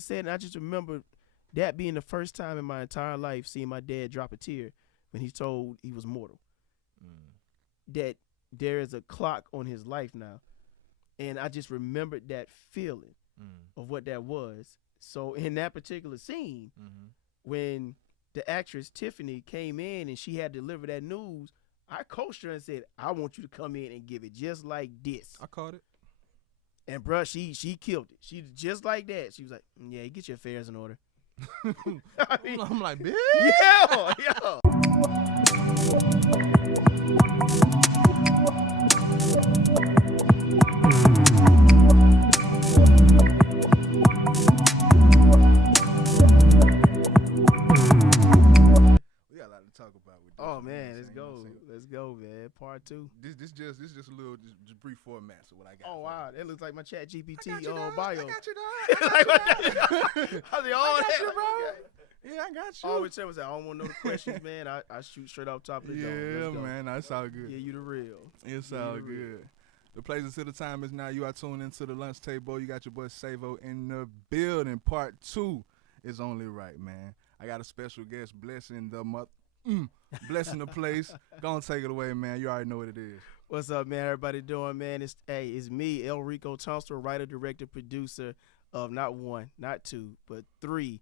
said, and I just remember that being the first time in my entire life seeing my dad drop a tear when he told he was mortal. Mm. That there is a clock on his life now. And I just remembered that feeling of what that was. So in that particular scene, when the actress Tiffany came in and she had to deliver that news, I coached her and said, I want you to come in and give it just like this. I caught it. And bruh, she killed it. She just like that. She was like, yeah, get your affairs in order. I mean, I'm like, bitch. Yeah, yeah. We got a lot to talk about with this. Oh you know what man, I'm let's saying? go. You know what I'm saying? Let's go, man. Part 2. This just a little just brief format. So what I got. Oh for wow, you. that looks like my Chat I GPT got you, dog. bio. I got you, dog. Like, what I the- got you. I said, I oh, got that, you, bro. okay. Yeah, I got you. Always tell me, I don't want to know the questions, man. I shoot straight off top of the dome. Yeah, Let's go. man, that's all good. Yeah, you the real. It's Yeah, all you the real. good. The place to the time is now. You are tuned into the lunch table. You got your boy Savo in the building. Part 2 is only right, man. I got a special guest blessing blessing the place. Gonna take it away, man. You already know what it is. What's up, man? Everybody doing, man? It's me, Elrico Tunstall, writer, director, producer of not 1, not 2, but 3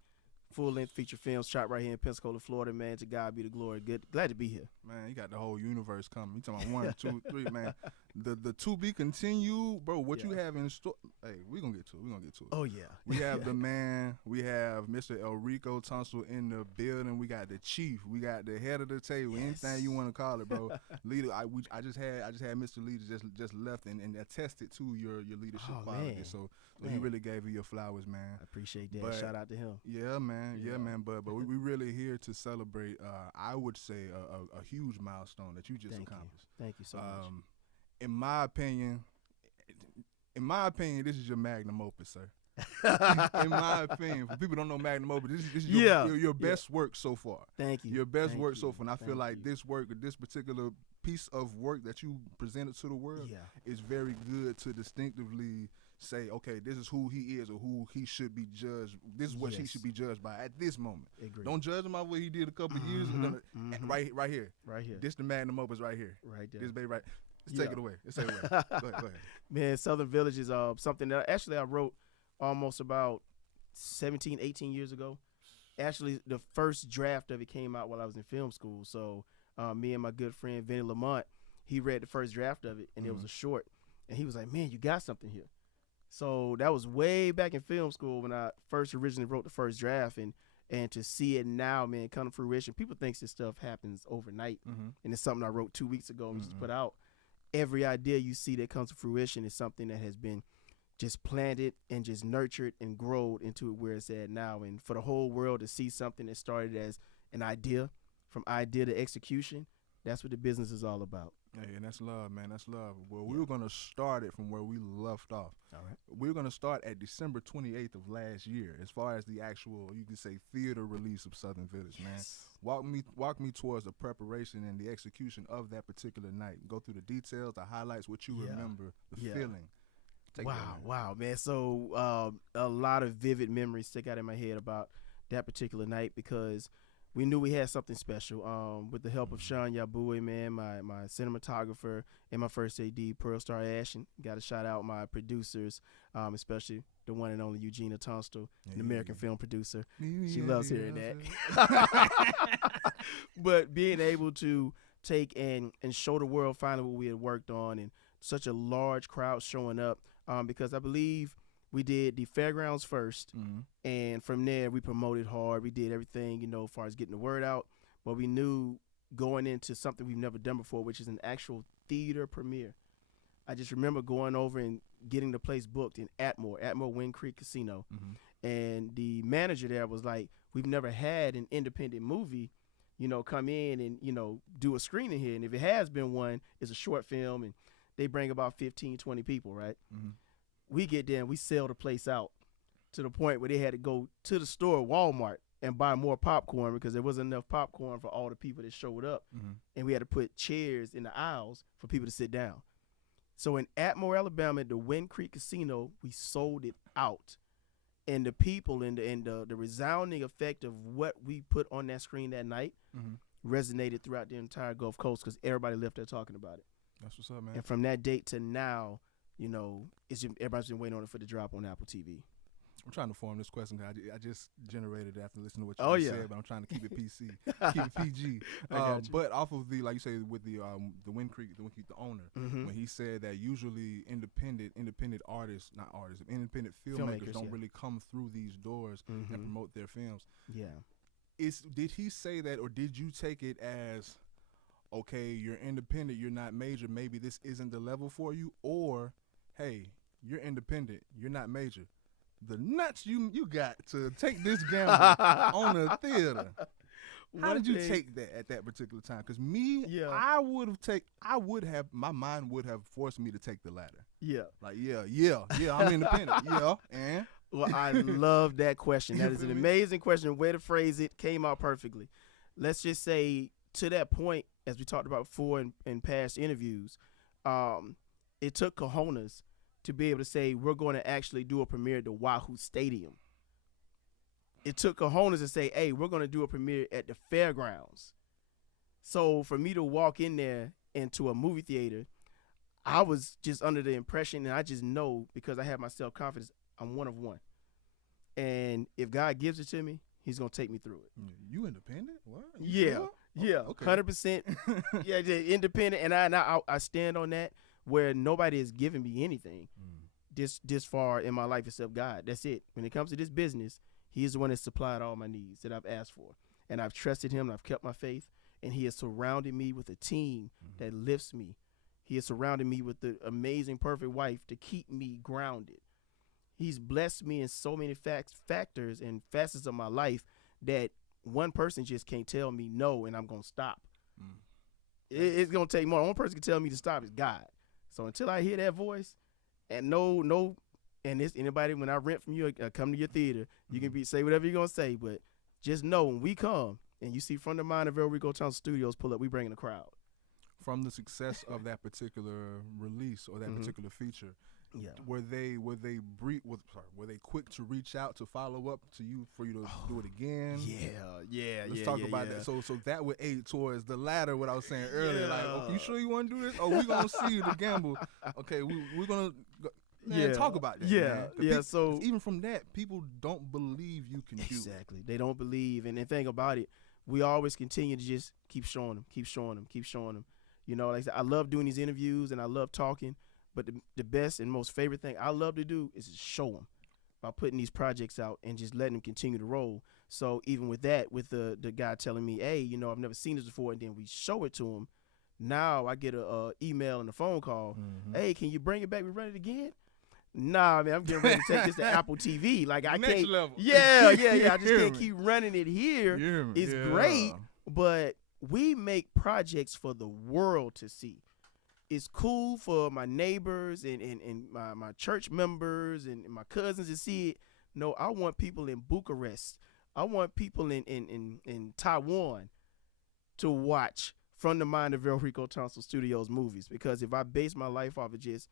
full-length feature films shot right here in Pensacola, Florida, man. To God be the glory. Glad to be here. Man, you got the whole universe coming. You talking about 1, 2, 3, man. The to be continued, bro. What you have in store? Hey, we gonna get to it. Oh yeah. We have the man. We have Mr. Elrico Tunstall in the building. We got the chief. We got the head of the table. Yes. Anything you want to call it, bro. Leader. I just had Mr. Leader just left and attested to your leadership quality. Man. So he Man. really gave you your flowers, man. I appreciate that. But- Shout out to him. Yeah, man. Yeah, Yeah. man. But we really here to celebrate. I would say a huge milestone that you just Thank accomplished. you. Thank you so much. In my opinion, this is your magnum opus, sir. In my opinion, for people who don't know magnum opus, this is your best work so far. Thank you. Your best Thank work you. so far. And I feel Thank like you. this particular piece of work that you presented to the world Yeah. is very good to distinctively say, okay, this is who he is or who he should be judged. This is what he Yes. should be judged by at this moment. Agree. Don't judge him by what he did a couple of years ago. Mhm. Right here. Right here. This the magnum opus right here. Right there. This baby right. Let's take Yeah. it away. Let's take it away. Go ahead. Man, Southern Village is something that actually I wrote almost about 17, 18 years ago. Actually, the first draft of it came out while I was in film school. So me and my good friend Vinny Lamont, he read the first draft of it, and it was a short. And he was like, man, you got something here. So that was way back in film school when I first originally wrote the first draft. And to see it now, man, come to fruition. People think this stuff happens overnight. Mm-hmm. And it's something I wrote 2 weeks ago and just put out. Every idea you see that comes to fruition is something that has been just planted and just nurtured and growed into where it's at now. And for the whole world to see something that started as an idea, from idea to execution, that's what the business is all about. Hey, and that's love, man. That's love. Well, we were going to start it from where we left off. All right. We were going to start at December 28th of last year as far as the actual, you could say, theater release of Southern Village, man. Yes. Walk me towards the preparation and the execution of that particular night. Go through the details, the highlights, what you remember, the feeling. Take it away, man. Wow, man. So a lot of vivid memories stick out in my head about that particular night because we knew we had something special. With the help of Sean Yabui, man, my cinematographer, and my first AD, Pearl Star Ash, and got to shout out my producers, especially the one and only Eugenia Tunstall, an American film producer. She loves hearing that. But being able to take and show the world finally what we had worked on, and such a large crowd showing up, because I believe we did the fairgrounds first, and from there we promoted hard. We did everything, as far as getting the word out, but we knew going into something we've never done before, which is an actual theater premiere. I just remember going over and getting the place booked in Atmore Wind Creek Casino, and the manager there was like, we've never had an independent movie, come in and, do a screening here. And if it has been one, it's a short film, and they bring about 15, 20 people, right? We get there and we sell the place out to the point where they had to go to the store, Walmart, and buy more popcorn because there wasn't enough popcorn for all the people that showed up. And we had to put chairs in the aisles for people to sit down. So in Atmore, Alabama, at the Wind Creek Casino, we sold it out. and the people and the resounding effect of what we put on that screen that night resonated throughout the entire Gulf Coast because everybody left there talking about it. That's what's up, man. And from that date to now, you know, everybody's been waiting on it for the drop on Apple TV. I'm trying to form this question. I just generated it after listening to what you said, but I'm trying to keep it PC, keep it PG. But off of the, like you say, with the Wind Creek, the owner, when he said that usually independent artists, not artists, independent filmmakers don't really come through these doors and promote their films. Yeah. Did he say that, or did you take it as, okay, you're independent, you're not major, maybe this isn't the level for you, or hey, you're independent, you're not major, the nuts you got to take this gamble on a theater? How did you take that at that particular time? Because me, I would have, my mind would have forced me to take the latter. Yeah. Like, I'm independent. And? Well, I love that question. That is an amazing question. Way to phrase it came out perfectly. Let's just say, to that point, as we talked about before in past interviews, it took cojones to be able to say we're going to actually do a premiere at the Wahoo Stadium. It took cojones to say, hey, we're going to do a premiere at the fairgrounds. So for me to walk in there into a movie theater, I was just under the impression, and I just know because I have my self-confidence, I'm one of one. And if God gives it to me, he's going to take me through it. You independent? What? Sure? Okay. 100%. Yeah, independent. And I stand on that, where nobody has given me anything this far in my life except God. That's it. When it comes to this business, he is the one that supplied all my needs that I've asked for. And I've trusted him, and I've kept my faith, and he has surrounded me with a team that lifts me. He has surrounded me with the amazing, perfect wife to keep me grounded. He's blessed me in so many factors and facets of my life that one person just can't tell me no, and I'm going to stop. It's going to take more. One person can tell me to stop is God. So until I hear that voice, and no, and this anybody, when I rent from you, come to your theater, you can say whatever you're going to say, but just know when we come and you see From the Mind of Elrico Tunstall Studios pull up, we bringing a crowd. From the success of that particular release or that particular feature, were they quick to reach out to follow up to you for you to do it again? Let's talk about that. So that would aid towards the latter, what I was saying earlier. Like, okay, you sure you want to do this? Oh, we're gonna see you the gamble. Okay, we're gonna talk about that. So even from that, people don't believe you can do it. Exactly, they don't believe, and the thing about it, we always continue to just keep showing them. You know, like I said, I love doing these interviews and I love talking. But the best and most favorite thing I love to do is just show them by putting these projects out and just letting them continue to roll. So even with that, with the guy telling me, hey, you know, I've never seen this before, and then we show it to him, now I get a email and a phone call. Hey, can you bring it back? We run it again? Nah, man, I'm getting ready to take this to Apple TV. Like, I Next can't. level. Yeah. I just can't keep running it here. It's great, but we make projects for the world to see. It's cool for my neighbors and my church members and my cousins to see it. No, I want people in Bucharest. I want people in Taiwan to watch From the Mind of Elrico Tunstall Studios movies, because if I base my life off of just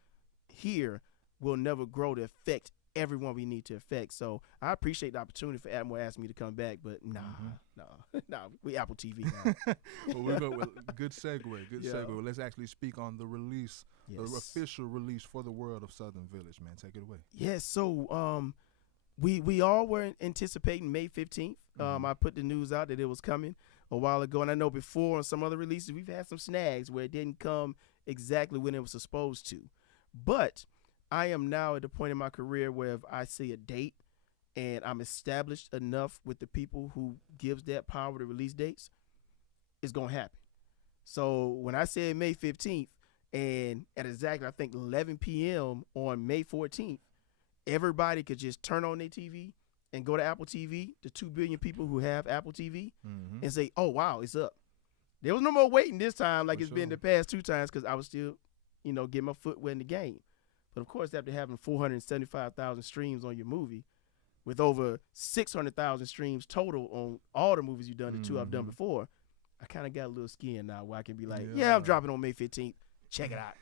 here, we'll never grow to affect everyone we need to affect. So I appreciate the opportunity for Admiral asking me to come back, but nah, we Apple TV now. Well, we're going with good segue. Let's actually speak on the release, the official release for the world of Southern Village, man. Take it away. Yes, so we all were anticipating May 15th. I put the news out that it was coming a while ago, and I know before on some other releases we've had some snags where it didn't come exactly when it was supposed to. But I am now at the point in my career where if I see a date and I'm established enough with the people who gives that power to release dates, it's going to happen. So when I said May 15th, and at exactly, I think, 11 p.m. on May 14th, everybody could just turn on their TV and go to Apple TV, the 2 billion people who have Apple TV, and say, oh, wow, it's up. There was no more waiting this time like it's been the past 2 times, because I was still, getting my foot wet in the game. But, of course, after having 475,000 streams on your movie with over 600,000 streams total on all the movies you've done, the 2 I've done before, I kind of got a little skin now where I can be like, I'm dropping on May 15th. Check it out.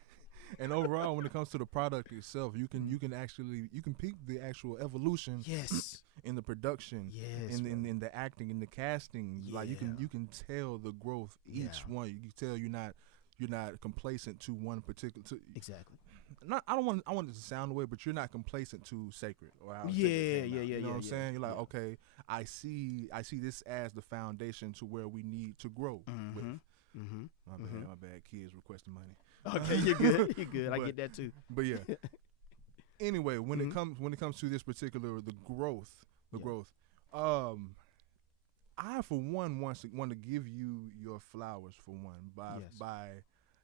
And overall, when it comes to the product itself, you can peek the actual evolution Yes. in the production, Yes. in the acting, in the casting. Like you Yeah. can tell the growth each Yeah. one. You can tell you're not complacent to one particular. Exactly. Not I want it to sound away, but you're not complacent to Sacred or how Yeah, Sacred came out. yeah, You know yeah, what I'm yeah, saying? You're like, yeah. okay, I see this as the foundation to where we need to grow with. Mm-hmm. Mm-hmm. My bad. Kids requesting money. Okay, you're good. You're good. I But- get that too. But yeah. Anyway, when Mhm. it comes to this particular the growth, Yeah. I for one want to give you your flowers for one Yes.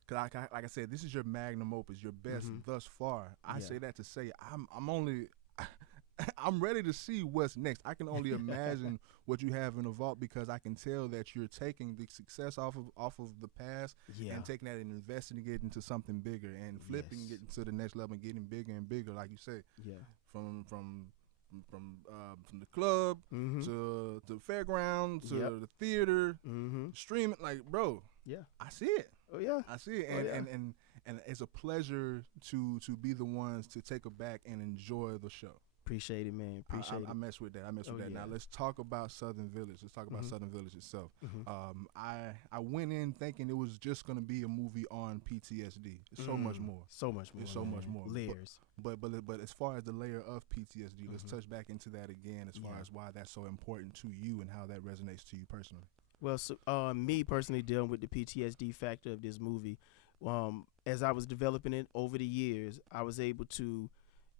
cause like I said, this is your magnum opus, your best Mhm. thus far. I Yeah. say that to say I'm only I'm ready to see what's next. I can only imagine what you have in the vault because I can tell that you're taking the success off of the past Yeah. and taking that and investing it into something bigger and flipping Yes. it to the next level and getting bigger and bigger, like you say, Yeah. from the club Mm-hmm. to the fairground to Yep. the theater, Mm-hmm. streaming. Like, bro, Yeah. I see it. Oh yeah. I see it, Oh, yeah. and it's a pleasure to be the ones to take it back and enjoy the show. Appreciate it, man. Appreciate I it. mess with that. I mess with Oh, that. yeah. Now let's talk about Southern Village. Let's talk about Mhm. Southern Village itself. Mhm. I went in thinking it was just gonna be a movie on PTSD. It's so much more. So much more. It's so much man. more. Layers. But as far as the layer of PTSD, let's Mhm. touch back into that again. As far Yeah. as why that's so important to you and how that resonates to you personally. Well, so, me personally dealing with the PTSD factor of this movie, as I was developing it over the years, I was able to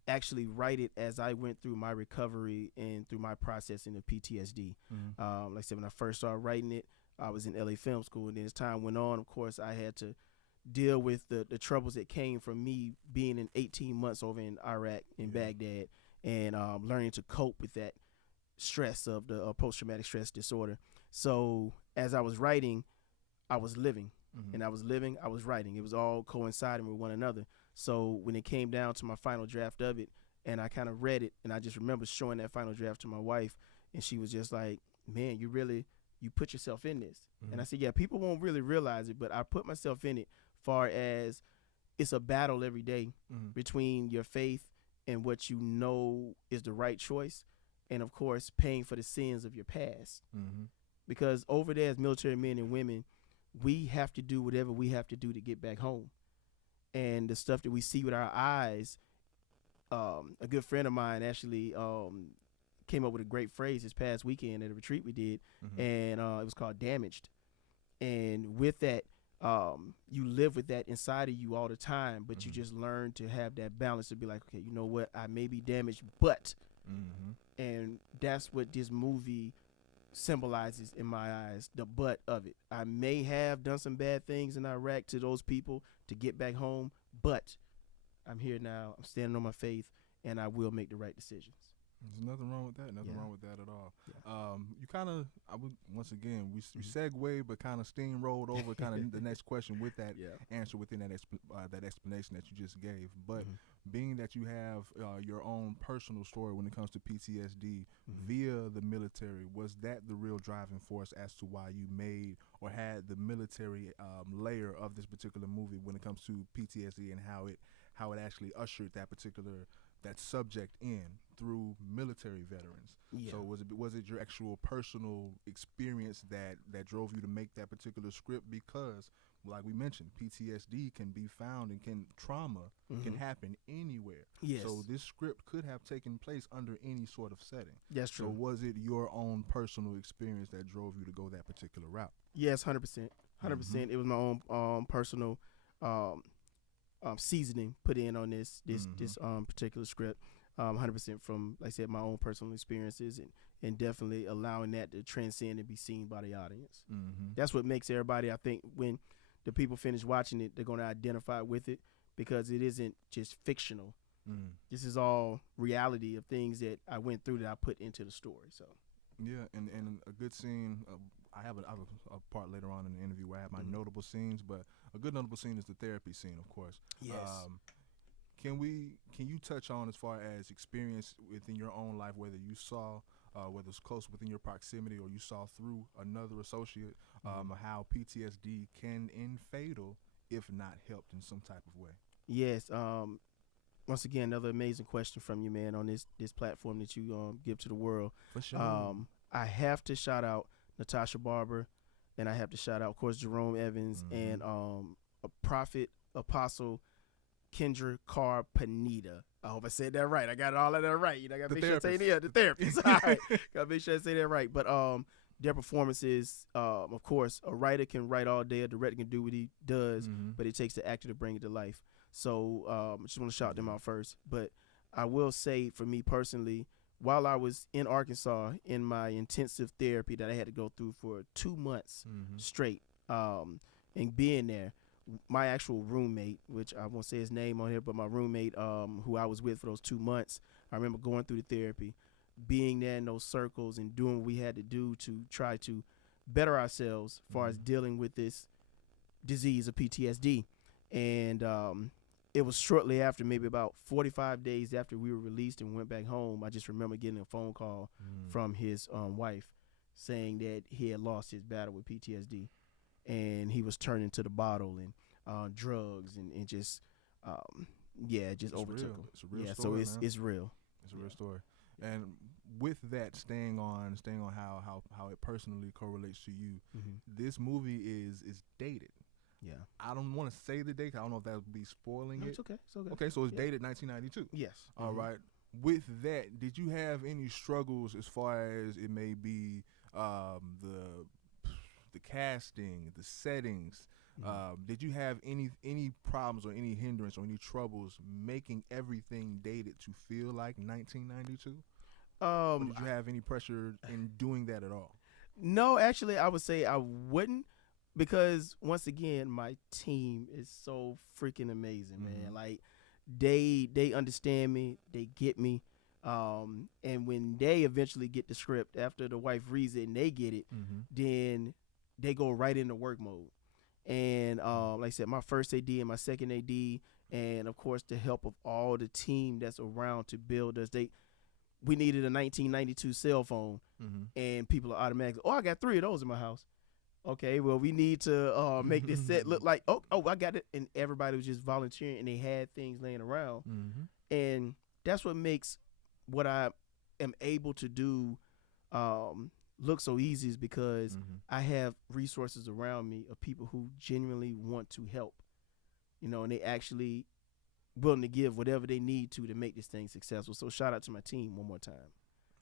actually write it as I went through my recovery and through my processing of PTSD. Like I said, when I first started writing it, I was in LA Film School, and then as time went on, of course, I had to deal with the troubles that came from me being in 18 months over in Iraq, in Yeah. Baghdad, and learning to cope with that stress of the post-traumatic stress disorder. So as I was writing, I was living, and I was living, I was writing. It was all coinciding with one another. So when it came down to my final draft of it, and I kind of read it, and I just remember showing that final draft to my wife, and she was just like, "Man, you put yourself in this." And I said, "Yeah, people won't really realize it, but I put myself in it. Far as it's a battle every day between your faith and what you know is the right choice, and of course, paying for the sins of your past." Because over there, as military men and women, we have to do whatever we have to do to get back home. And the stuff that we see with our eyes, a good friend of mine actually came up with a great phrase this past weekend at a retreat we did, and it was called damaged. And with that, you live with that inside of you all the time, but you just learn to have that balance to be like, okay, you know what, I may be damaged, but, and that's what this movie symbolizes in my eyes, the but of it. I may have done some bad things in Iraq to those people to get back home, but I'm here now, I'm standing on my faith, and I will make the right decisions. There's nothing wrong with that. Nothing Yeah. wrong with that at all. Yeah. You kind of, I would once again, we segue, but kind of steamrolled over kind of the next question with that answer within that that explanation that you just gave. But being that you have your own personal story when it comes to PTSD via the military, was that the real driving force as to why you made or had the military layer of this particular movie when it comes to PTSD and how it actually ushered that subject in through military veterans? Yeah. So was it your actual personal experience that drove you to make that particular script? Because like we mentioned, PTSD can be found and trauma can happen anywhere. Yes. So this script could have taken place under any sort of setting. That's true. So was it your own personal experience that drove you to go that particular route? Yes, 100%. 100%. It was my own personal seasoning put in on this particular script. 100% from, like I said, my own personal experiences, and definitely allowing that to transcend and be seen by the audience. That's what makes everybody, I think, when the people finish watching it, they're going to identify with it, because it isn't just fictional. This is all reality of things that I went through that I put into the story. So yeah, and a good scene. I have a part later on in the interview where I have my notable scenes, but a good notable scene is the therapy scene, of course. yes. Can you touch on, as far as experience within your own life, whether you saw, whether it's close within your proximity or you saw through another associate, how PTSD can end fatal if not helped in some type of way? Yes. Once again, another amazing question from you, man, on this platform that you give to the world. For sure. I have to shout out Natasha Barber, and I have to shout out, of course, Jerome Evans and a prophet apostle Kendra Carr Panetta. I hope I said that right. I got all of that right. You know, I got to make sure I say the therapist. All right, got to make sure I say that right. But their performances, of course, a writer can write all day, a director can do what he does, but it takes the actor to bring it to life. So I just want to shout them out first. But I will say, for me personally, while I was in Arkansas in my intensive therapy that I had to go through for 2 months straight, and being there, my actual roommate, which I won't say his name on here, but my roommate who I was with for those 2 months, I remember going through the therapy, being there in those circles and doing what we had to do to try to better ourselves as far as dealing with this disease of PTSD. And it was shortly after, maybe about 45 days after we were released and went back home, I just remember getting a phone call from his wife saying that he had lost his battle with PTSD. And he was turning to the bottle and drugs and just, just overtook him. It's a real story, so man. it's real. It's a real story. And with that, staying on how it personally correlates to you, this movie is dated. Yeah. I don't want to say the date. I don't know if that would be spoiling it. It's okay. It's okay. Okay, so it's dated 1992. Yes. All right. With that, did you have any struggles as far as it may be the casting, the settings? Did you have any problems or any hindrance or any troubles making everything dated to feel like 1992? Or did you have any pressure in doing that at all? No, actually, I would say I wouldn't, because once again, my team is so freaking amazing, man. Like they understand me, they get me. And when they eventually get the script, after the wife reads it and they get it, then they go right into work mode. And like I said, my first AD and my second AD, and of course the help of all the team that's around to build us. We needed a 1992 cell phone, and people are automatically, I got 3 of those in my house. Okay, well, we need to make this set look like, I got it. And everybody was just volunteering, and they had things laying around. And that's what makes what I am able to do look so easy, is because I have resources around me of people who genuinely want to help, and they actually willing to give whatever they need to make this thing successful. So shout out to my team one more time.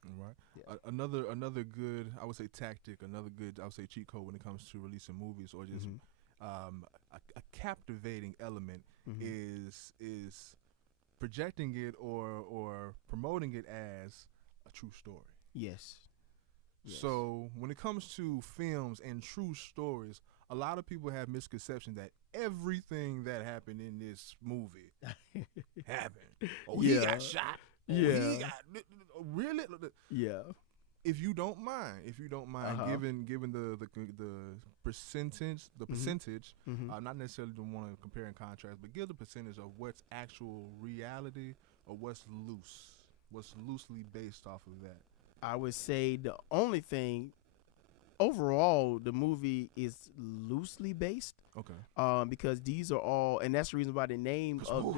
All right. Yeah. Another good, I would say, tactic, another good, I would say, cheat code when it comes to releasing movies, or just a captivating element is projecting it or promoting it as a true story. Yes. So when it comes to films and true stories, a lot of people have misconceptions that everything that happened in this movie happened. He got shot. He got really. Yeah. If you don't mind, given the percentage, not necessarily don't want to compare and contrast, but give the percentage of what's actual reality or what's loosely based off of that. I would say the only thing, overall, the movie is loosely based. Okay. Because these are all, and that's the reason why the name of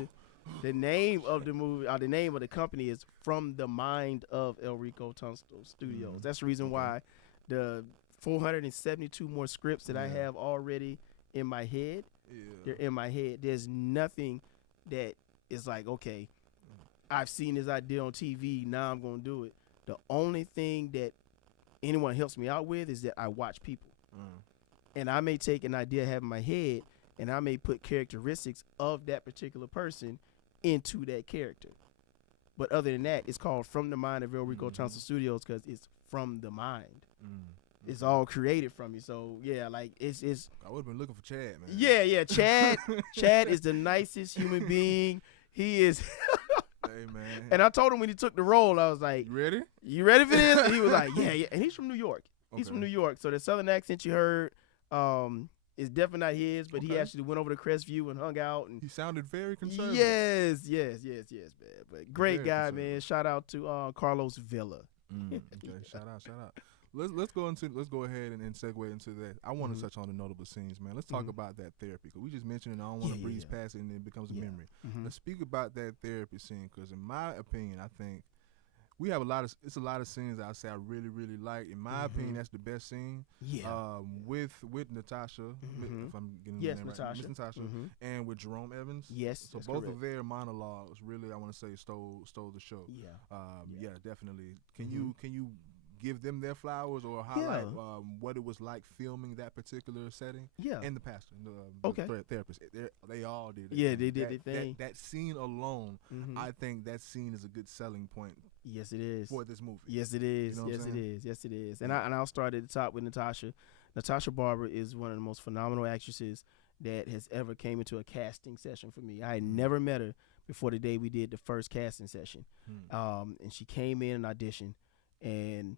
the name of the movie, or the name of the company, is From the Mind of Elrico Tunstall Studios. That's the reason why the 472 more scripts that I have already in my head, they're in my head. There's nothing that is like, okay, I've seen this idea on TV, now I'm going to do it. The only thing that anyone helps me out with is that I watch people. And I may take an idea I have in my head, and I may put characteristics of that particular person into that character. But other than that, it's called From the Mind of Elrico Tunstall Studios, because it's from the mind. It's all created from you. So yeah, like it's I would have been looking for Chad, man. Yeah. Chad is the nicest human being. He is. Hey, man. And I told him when he took the role, I was like, You ready for this? And he was like, yeah. And he's from New York. He's from New York. So the southern accent you heard is definitely not his, but he actually went over to Crestview and hung out. And he sounded very conservative. Yes, man. But great guy, man. Shout out to Carlos Villa. Okay, shout out. let's go ahead and segue into that. I want to Mhm. touch on the notable scenes, man. Let's talk Mhm. about that therapy, because we just mentioned it. I don't want to breeze past it and it becomes a memory. Mhm. Let's speak about that therapy scene, because in my opinion, I think we have a lot of scenes that I say I really, really like. In my opinion, that's the best scene. Yeah. With Natasha, Mhm. if I'm getting Yes, the name right, Natasha. Miss Natasha, Mhm. and with Jerome Evans. Yes, So that's both correct. of their monologues really, I want to say, stole the show. Yeah. Yeah, definitely. Can Mhm. you give them their flowers, or highlight Yeah. what it was like filming that particular setting? Yeah. And the pastor, and Okay. the therapist, they all did. Yeah, thing. they did that, their thing. That scene alone, Mhm. I think that scene is a good selling point Yes, it is. for this movie. Yes, it is. You know what Yes, I'm it saying? is. Yes, it is. And Yeah. I'll start at the top with Natasha. Natasha Barber is one of the most phenomenal actresses that has ever came into a casting session for me. I had never met her before the day we did the first casting session. And she came in and auditioned, and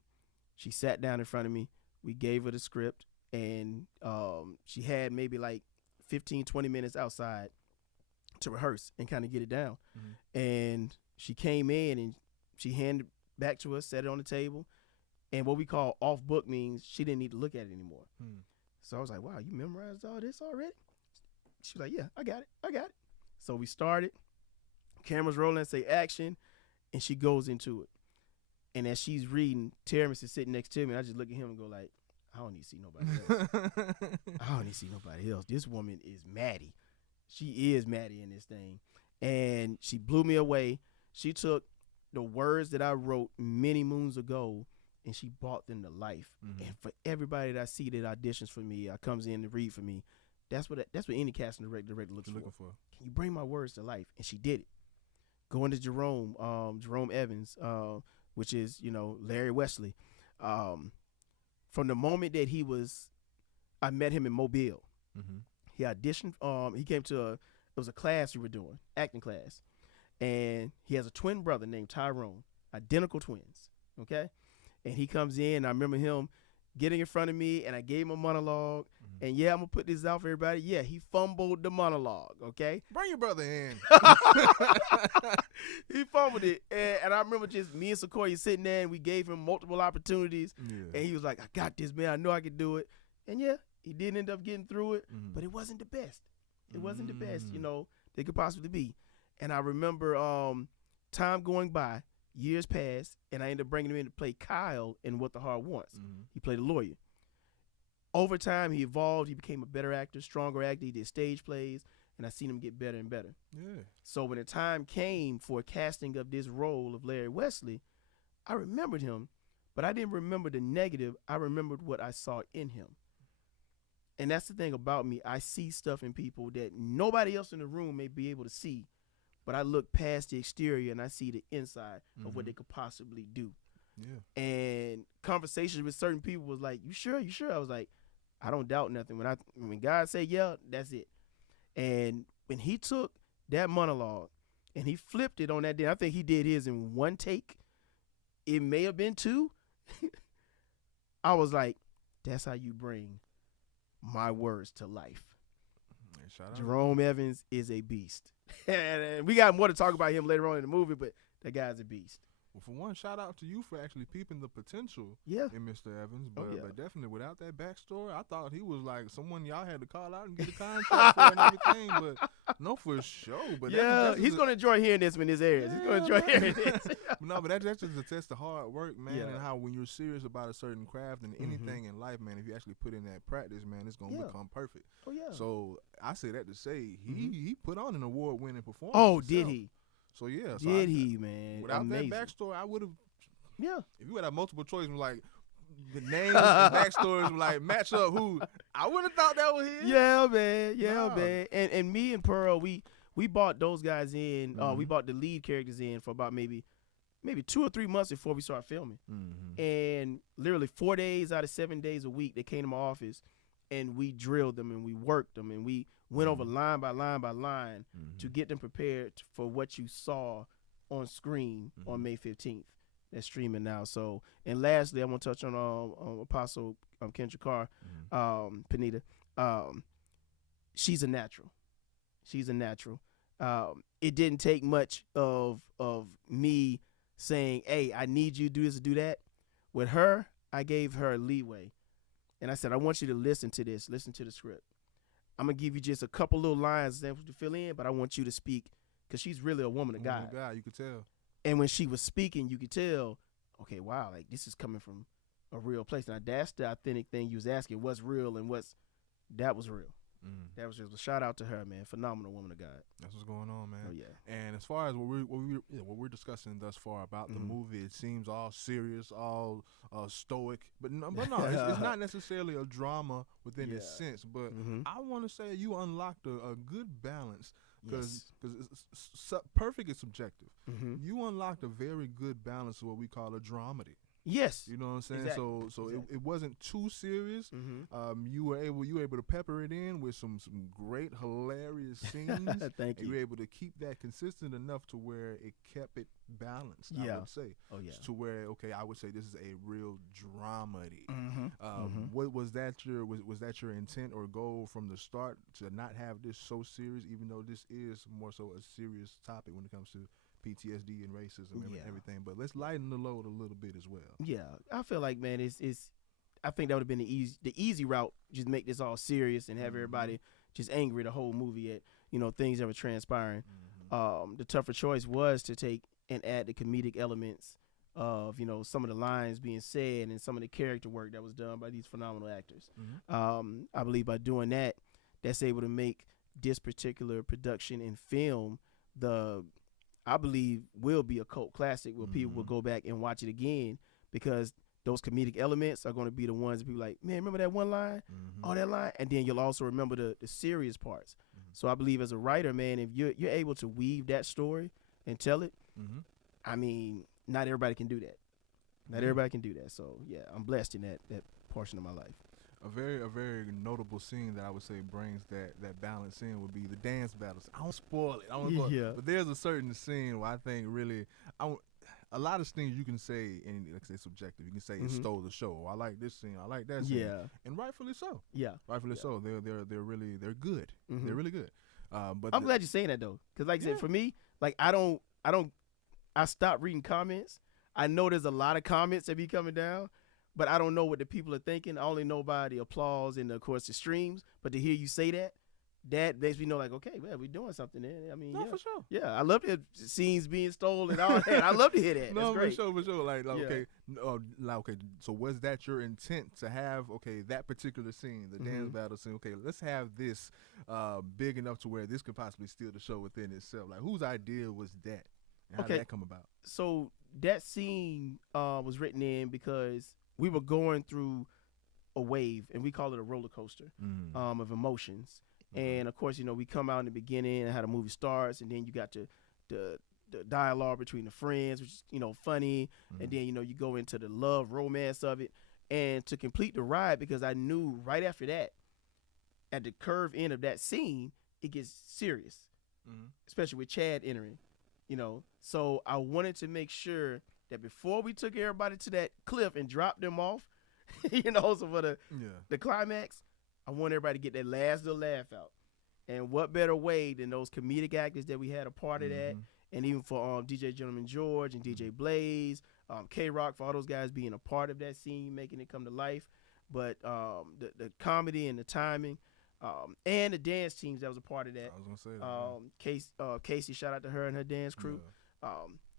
she sat down in front of me. We gave her the script, and she had maybe like 15, 20 minutes outside to rehearse and kind of get it down. And she came in and she handed it back to us, set it on the table. And what we call off book means she didn't need to look at it anymore. So I was like, wow, you memorized all this already? She was like, yeah, I got it. So we started, cameras rolling, say action, and she goes into it. And as she's reading, Terrence is sitting next to me, and I just look at him and go like, I don't need to see nobody else. I don't need to see nobody else. This woman is Maddie. She is Maddie in this thing. And she blew me away. She took the words that I wrote many moons ago and she brought them to life. And for everybody that I see that auditions for me, comes in to read for me, that's what any casting director looks for. Can you bring my words to life? And she did it. Going to Jerome Evans, which is, Larry Wesley. From the moment that I met him in Mobile. He auditioned. He came to it was a class we were doing, acting class, and he has a twin brother named Tyrone, identical twins. Okay, and he comes in. I remember him getting in front of me, and I gave him a monologue. And yeah, I'm gonna put this out for everybody. Yeah, he fumbled the monologue. Okay, bring your brother in. He fumbled it, and I remember just me and Sequoia sitting there, and we gave him multiple opportunities, and he was like, "I got this, man. I know I can do it." And yeah, he did end up getting through it, but it wasn't the best. It wasn't the best, they could possibly be. And I remember time going by, years passed, and I ended up bringing him in to play Kyle in What the Heart Wants. He played a lawyer. Over time, he evolved. He became a better actor, stronger actor. He did stage plays, and I seen him get better and better. Yeah. So when the time came for a casting of this role of Larry Wesley, I remembered him, but I didn't remember the negative. I remembered what I saw in him. And that's the thing about me. I see stuff in people that nobody else in the room may be able to see, but I look past the exterior and I see the inside of what they could possibly do. Yeah. And conversations with certain people was like, "You sure? You sure?" I was like, "I don't doubt nothing. When God say yeah, that's it." And when he took that monologue and he flipped it on that day, I think he did his in one take. It may have been two. I was like, "That's how you bring my words to life." Jerome Evans is a beast. And we got more to talk about him later on in the movie, but that guy's a beast. Well, for one, shout out to you for actually peeping the potential in Mr. Evans. But, but definitely without that backstory, I thought he was like someone y'all had to call out and get a contract for and everything. But no, for sure. But yeah, he's going to enjoy hearing this in his areas. He's going to enjoy hearing this. No, but that's just a test of hard work, man, and how when you're serious about a certain craft and anything in life, man, if you actually put in that practice, man, it's going to become perfect. Oh, yeah. So I say that to say he put on an award-winning performance. Oh, did he? So yeah, did he, man? Without Amazing. that backstory, I would have. Yeah. If you had a multiple choice, like the names and backstories, like match up who, I wouldn't have thought that was him. Yeah, man. Yeah, man. And me and Pearl, we bought those guys in. We bought the lead characters in for about maybe 2 or 3 months before we started filming. And literally 4 days out of 7 days a week, they came to my office, and we drilled them and we worked them and we went over line by line by line to get them prepared for what you saw on screen on May 15th. That's streaming now. So, and lastly, I want to touch on Apostle Kendra Carr, Panita. She's a natural. She's a natural. It didn't take much of me saying, "Hey, I need you to do this or do that." With her, I gave her leeway, and I said, I want you to listen to this, listen to the script. I'm gonna give you just a couple little lines to fill in, but I want you to speak because she's really a woman of God. You could tell. And when she was speaking, you could tell, okay, wow, like this is coming from a real place. Now that's the authentic thing you was asking, what's real and that was real. That was just a shout out to her, man. Phenomenal woman of God. That's what's going on, man. Oh yeah. And as far as what we're discussing thus far about the movie, it seems all serious, all stoic, but no, it's not necessarily a drama within its sense. But I want to say you unlocked a good balance because perfect is subjective. You unlocked a very good balance of what we call a dramedy. Yes. You know what I'm saying? Exactly. So it wasn't too serious. You were able to pepper it in with some great hilarious scenes. Thank you. You were able to keep that consistent enough to where it kept it balanced. I would say. Oh yeah. To where I would say this is a real dramedy. What was that your intent or goal from the start to not have this so serious, even though this is more so a serious topic when it comes to PTSD and racism and everything, but let's lighten the load a little bit as well. Yeah, I feel like, man, I think that would have been the easy route. Just make this all serious and have everybody just angry the whole movie at things that were transpiring. The tougher choice was to take and add the comedic elements of some of the lines being said and some of the character work that was done by these phenomenal actors. I believe by doing that, that's able to make this particular production and film I believe will be a cult classic where people will go back and watch it again because those comedic elements are going to be the ones that people like, man, remember that one line? Oh, that line? And then you'll also remember the serious parts. So I believe as a writer, man, if you're able to weave that story and tell it, I mean, not everybody can do that. Not everybody can do that. So, yeah, I'm blessed in that portion of my life. A very notable scene that I would say brings that balance in would be the dance battles. I don't spoil it. But there's a certain scene where I think really, a lot of things you can say, and like I say subjective. You can say it stole the show. I like this scene. I like that scene. Yeah. And rightfully so. Yeah. Rightfully so. They're good. They're really good. But I'm glad you're saying that though, because like I said, for me, like I stopped reading comments. I know there's a lot of comments that be coming down. But I don't know what the people are thinking. I only know by the applause and, of course, the streams. But to hear you say that makes me know, like, okay, well, we're doing something there. I mean, for sure. Yeah, I love the scenes being stolen and all that. I love to hear that. No, that's great. For sure. Okay, so was that your intent to have, that particular scene, the dance battle scene, let's have this big enough to where this could possibly steal the show within itself? Like, whose idea was that? And how did that come about? So that scene was written in because we were going through a wave, and we call it a roller coaster of emotions. And of course, we come out in the beginning and how the movie starts, and then you got the dialogue between the friends, which is funny, and then you go into the love romance of it. And to complete the ride, because I knew right after that, at the curve end of that scene, it gets serious, especially with Chad entering. So I wanted to make sure that before we took everybody to that cliff and dropped them off, so for the climax, I want everybody to get that last little laugh out. And what better way than those comedic actors that we had a part of that, and even for DJ Gentleman George and DJ Blaze, K-Rock, for all those guys being a part of that scene, making it come to life. But the comedy and the timing, and the dance teams that was a part of that. I was gonna say that. Casey, shout out to her and her dance crew.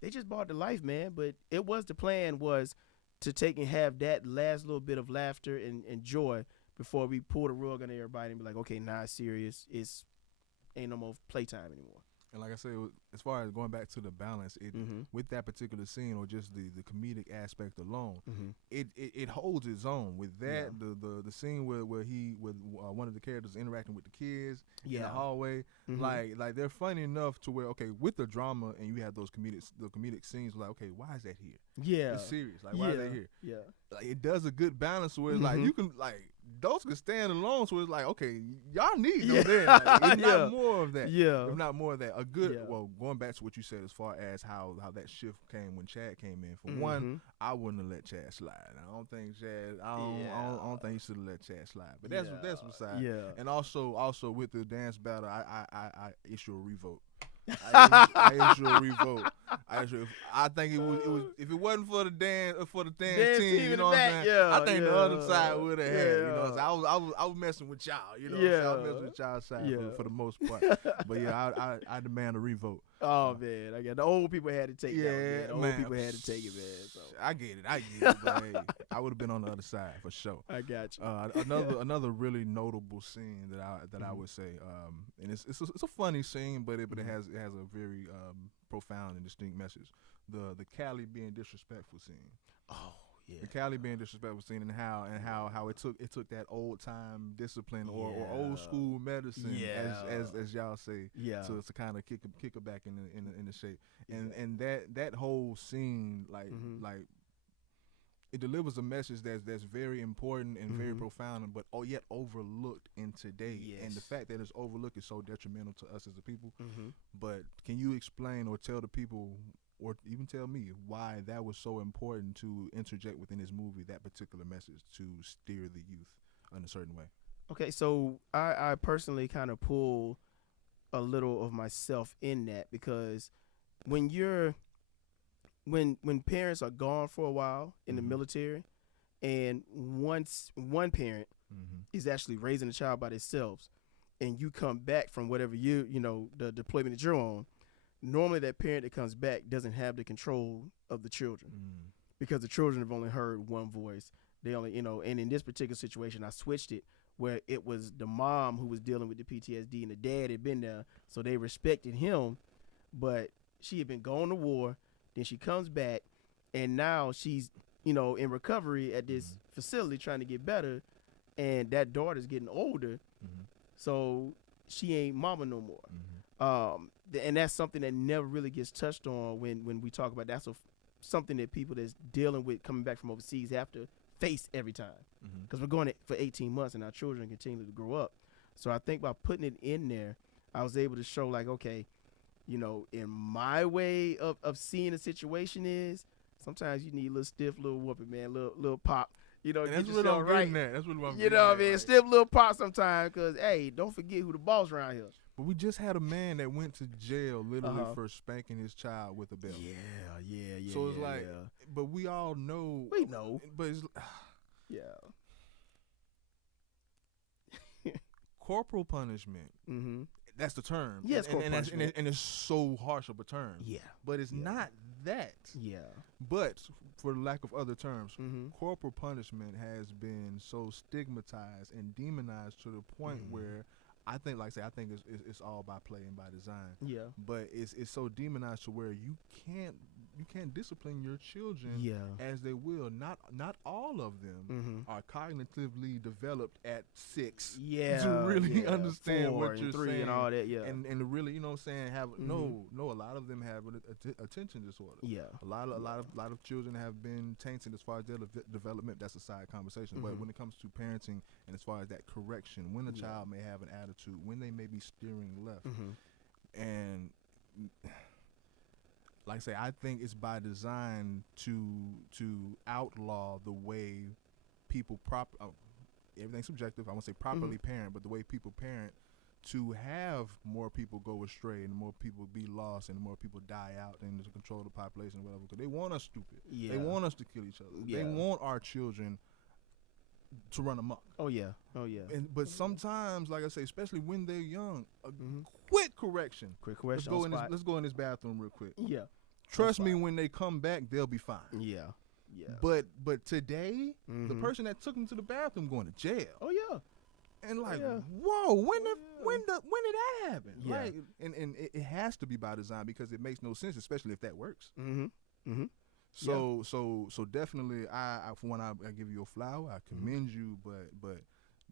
They just brought it to life, man. But the plan was to take and have that last little bit of laughter and joy before we pull the rug on everybody and be like, okay, nah, it's serious. Ain't no more playtime anymore. And like I said, as far as going back to the balance, with that particular scene or just the comedic aspect alone, it holds its own. With that, the scene where one of the characters interacting with the kids in the hallway, like they're funny enough to where with the drama and you have those comedic scenes, like why is that here? Yeah, it's serious. Like why is that here? Yeah, like it does a good balance where it's like you can those can stand alone, so it's like, y'all need them there. Like, if not more of that. Yeah. If not more of that. A good, going back to what you said as far as how that shift came when Chad came in. For one, I wouldn't have let Chad slide. I don't think I don't think he should have let Chad slide. But that's beside. Yeah. And also with the dance battle, I issue a revote. I issue a revote. I think it was if it wasn't for the dance team, you in know the what I'm back, saying? yeah, I think the other side would have had it, you know. yeah. So I was messing with y'all, you know. What I'm saying? I was messing with y'all side for the most part. But yeah, I demand a revote. Oh man, I got the old people had to take that one, man. The old man, people had to take it, man. So I get it, but hey, I would have been on the other side for sure. I got you. Another really notable scene that I would say, and it's a funny scene, but it has a very profound and distinct message. The Callie being disrespectful scene. Oh yeah. The Callie being disrespectful scene, and how it took that old time discipline or old school medicine, as y'all say, to kind of kick her back in the shape. And that whole scene, like it delivers a message that's very important and very profound, but yet overlooked in today. Yes. And the fact that it's overlooked is so detrimental to us as a people. But can you explain or tell the people, or even tell me, why that was so important to interject within this movie, that particular message, to steer the youth in a certain way? Okay, so I personally kind of pull a little of myself in that, because when parents are gone for a while in the military, and once one parent is actually raising a child by themselves, and you come back from whatever the deployment that you're on, normally that parent that comes back doesn't have the control of the children, because the children have only heard one voice. They only, and in this particular situation, I switched it where it was the mom who was dealing with the PTSD and the dad had been there, so they respected him, but she had been going to war. Then she comes back, and now she's, in recovery at this facility trying to get better, and that daughter's getting older, so she ain't mama no more. And that's something that never really gets touched on when we talk about that's something that people that's dealing with coming back from overseas have to face every time, because we're going for 18 months and our children continue to grow up. So I think by putting it in there, I was able to show, like, okay, in my way of seeing a situation is sometimes you need a little stiff, little whooping, man, little pop. And get that's yourself what I'm right. getting at. That's what I'm You getting know what I at, mean? like. Stiff little pop sometimes, because, hey, don't forget who the boss around here. But we just had a man that went to jail literally for spanking his child with a belt. Yeah. So it's like, but we all know. We know. But it's Yeah. corporal punishment. That's the term. Yes, and it's so harsh of a term. Yeah. But it's not that. Yeah. But for lack of other terms, corporal punishment has been so stigmatized and demonized to the point where I think, like I say, I think it's all by play and by design. Yeah. But it's so demonized to where you can't discipline your children as they will. Not all of them are cognitively developed at 6 to really understand 4 what and you're 3 saying and all that. Yeah. And to really, you know what I'm saying, have no, a lot of them have attention disorder. Yeah. A lot of children have been tainted as far as their development. That's a side conversation. But when it comes to parenting and as far as that correction, when a child may have an attitude, when they may be steering left, and like I say, I think it's by design to outlaw the way people everything's subjective. I won't say properly parent, but the way people parent, to have more people go astray and more people be lost and more people die out and to control the population or whatever, because they want us stupid. They want us to kill each other. They want our children to run amok. Oh yeah. But sometimes, like I say, especially when they're young, quick correction. Let's go in this bathroom real quick. Yeah. Trust me, when they come back, they'll be fine. Yeah. But today, the person that took them to the bathroom going to jail. Oh yeah. And whoa, when did that happen? Yeah. Like, and it has to be by design, because it makes no sense, especially if that works. So definitely, I for one, I give you a flower. I commend you, but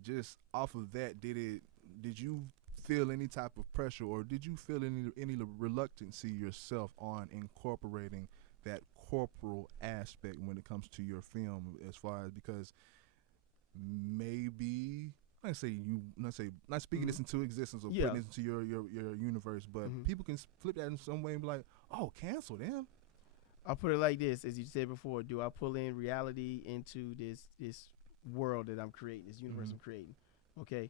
just off of that, did you feel any type of pressure, or did you feel any reluctancy yourself on incorporating that corporal aspect when it comes to your film, as far as, because maybe not speaking this into existence or putting this into your universe, but people can flip that in some way and be like, oh, cancel them. I'll put it like this, as you said before, do I pull in reality into this world that I'm creating, this universe I'm creating? Okay.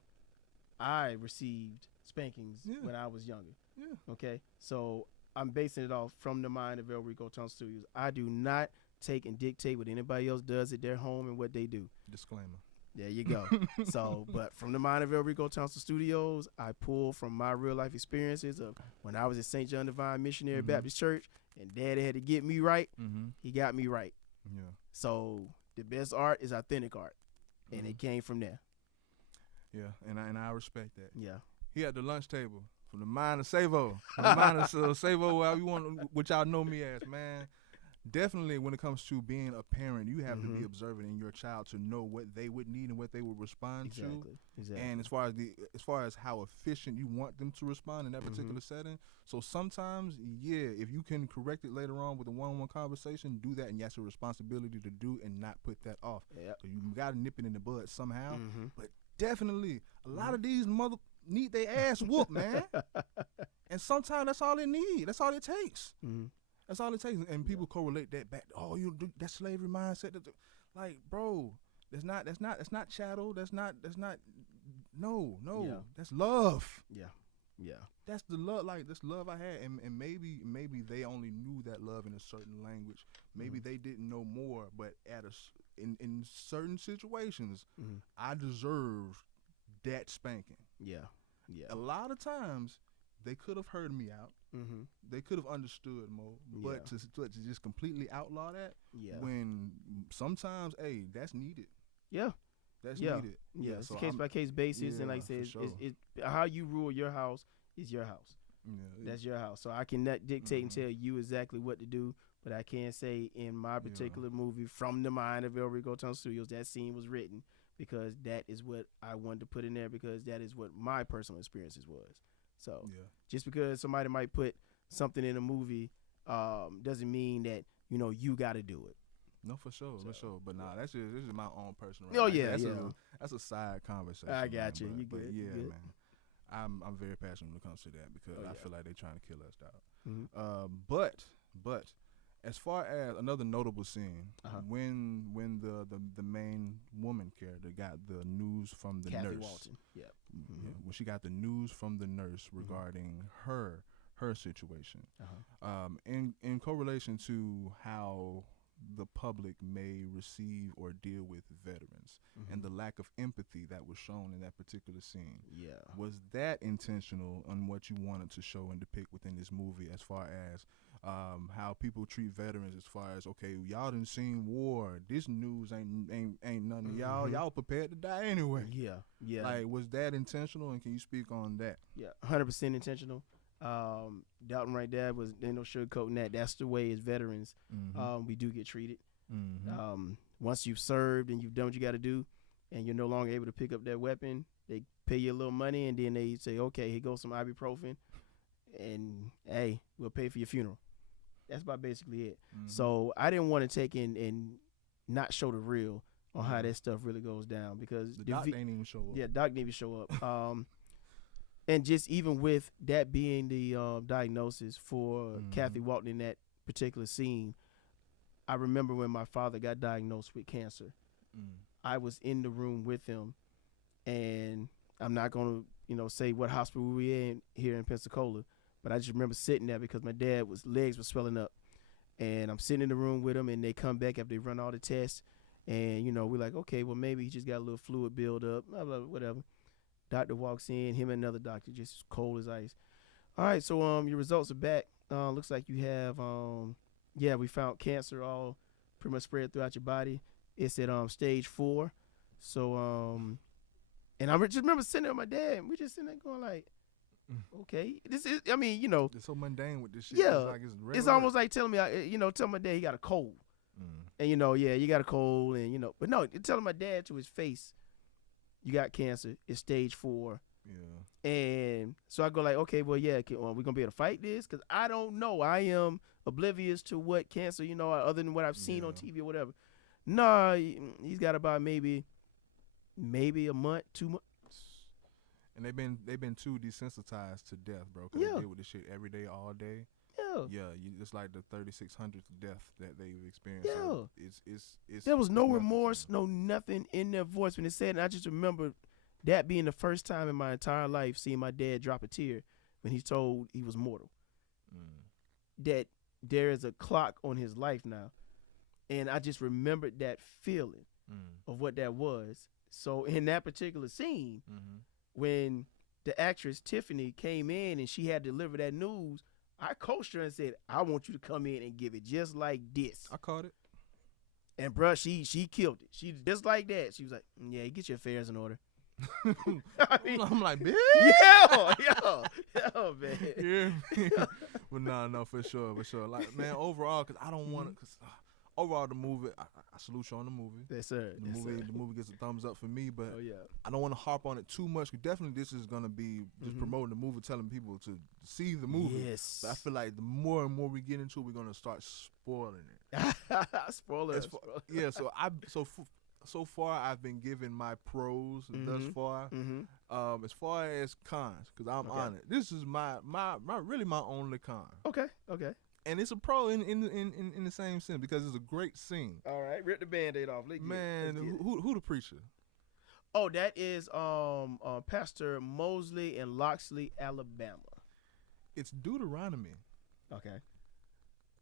I received spankings when I was younger. Yeah. Okay, so I'm basing it off from the mind of Elrico Tunstall Studios. I do not take and dictate what anybody else does at their home and what they do. Disclaimer. There you go. So, but from the mind of Elrico Tunstall Studios, I pull from my real life experiences of when I was at St. John Divine Missionary Baptist Church, and Daddy had to get me right. He got me right. Yeah. So the best art is authentic art, and it came from there. Yeah, and I respect that. Yeah. He at the lunch table from the mind of Savo, from the mind of Savo, what y'all know me as, man. Definitely, when it comes to being a parent, you have to be observant in your child to know what they would need and what they would respond to. Exactly. And as far as how efficient you want them to respond in that particular setting. So sometimes, yeah, if you can correct it later on with a one-on-one conversation, do that, and that's a responsibility to do and not put that off. Yep. So you got to nip it in the bud somehow. But definitely, a lot of these mother need their ass whooped, man. And sometimes that's all they need. That's all it takes. That's all it takes. And people correlate that back. Oh, you do that slavery mindset. Like, bro, that's not chattel. That's not. No. Yeah. That's love. Yeah. That's the love. Like, this love I had, and maybe they only knew that love in a certain language. Maybe they didn't know more. But in certain situations, I deserved that spanking. Yeah. A lot of times, they could have heard me out. They could have understood more, but to just completely outlaw that, when sometimes, hey, that's needed. Yeah. That's needed. Yeah, it's so a case by case basis, and like I said, sure. it's how you rule your house is your house. That's your house. So I cannot dictate and tell you exactly what to do, but I can say in my particular movie, from the mind of Elrico Tunstall Studios, that scene was written because that is what I wanted to put in there, because that is what my personal experiences was. So just because somebody might put something in a movie doesn't mean that, you got to do it. No, for sure. But nah, this is my own personal. Oh, yeah, that's a side conversation. I got you. But, You good. But yeah, you good. man. I'm very passionate when it comes to that because I feel like they're trying to kill us out. But as far as another notable scene, when the main woman character got the news from the Kathy nurse. Walton. Yep. When she got the news from the nurse regarding her situation, in correlation to how the public may receive or deal with veterans and the lack of empathy that was shown in that particular scene. Yeah. Was that intentional on what you wanted to show and depict within this movie, as far as how people treat veterans, as far as, okay, y'all done seen war, this news ain't nothing, y'all prepared to die anyway. Yeah. Like, was that intentional, and can you speak on that? Yeah, 100% intentional. Dalton right there ain't no sugarcoating that. That's the way as veterans we do get treated. Once you've served and you've done what you got to do, and you're no longer able to pick up that weapon, they pay you a little money, and then they say, okay, here goes some ibuprofen, and hey, we'll pay for your funeral. That's about basically it. So I didn't want to take in and not show the real on how that stuff really goes down, because the doc didn't even show up. Yeah, doc didn't even show up. And just even with that being the diagnosis for Kathy Walton in that particular scene, I remember when my father got diagnosed with cancer. I was in the room with him, and I'm not going to say what hospital we were in here in Pensacola, but I just remember sitting there because my dad's legs were swelling up, and I'm sitting in the room with him, and they come back after they run all the tests, and we're like, okay, well, maybe he just got a little fluid build up, blah, blah, whatever. Doctor walks in, him and another doctor, just cold as ice. All right, so your results are back. Looks like you have we found cancer all pretty much spread throughout your body. It's at stage 4. So and I just remember sitting there with my dad, and we just sitting there going like, okay, this is, it's so mundane with this shit. Yeah, it's, like it's almost like telling me, tell my dad he got a cold, and you got a cold, and but no, telling my dad to his face, you got cancer. It's stage 4. Yeah. And so I go like, okay, well, yeah, we're going to be able to fight this? Because I don't know. I am oblivious to what cancer, other than what I've seen on TV or whatever. Nah, he's got about maybe a month, 2 months. And they've been too desensitized to death, bro. Cause they deal with this shit every day, all day. Yeah, it's like the 3,600th death that they've experienced. Yeah. So it's there was no remorse, no nothing in their voice when they said it. And I just remember that being the first time in my entire life seeing my dad drop a tear when he's told he was mortal. Mm. That there is a clock on his life now. And I just remembered that feeling of what that was. So in that particular scene, when the actress Tiffany came in and she had to deliver that news, I coached her and said, I want you to come in and give it just like this. I caught it. And bruh, she killed it. She just like that. She was like, yeah, get your affairs in order. I mean, I'm like, bitch. Yeah, man. Yeah. But no, for sure. Like, man, overall, because I don't want to, because overall, the movie, I salute you on the movie. Yes, sir. The movie gets a thumbs up for me, but oh, yeah. I don't want to harp on it too much. Definitely, this is going to be just promoting the movie, telling people to see the movie. Yes. But I feel like the more and more we get into it, we're going to start spoiling it. Spoiler. Yeah, so far I've been giving my pros thus far. As far as cons, because I'm on it. This is my really my only con. Okay. And it's a pro in the same sense because it's a great scene. All right, rip the Band-Aid off. Who the preacher? Oh, that is Pastor Mosley in Loxley, Alabama. It's Deuteronomy. Okay.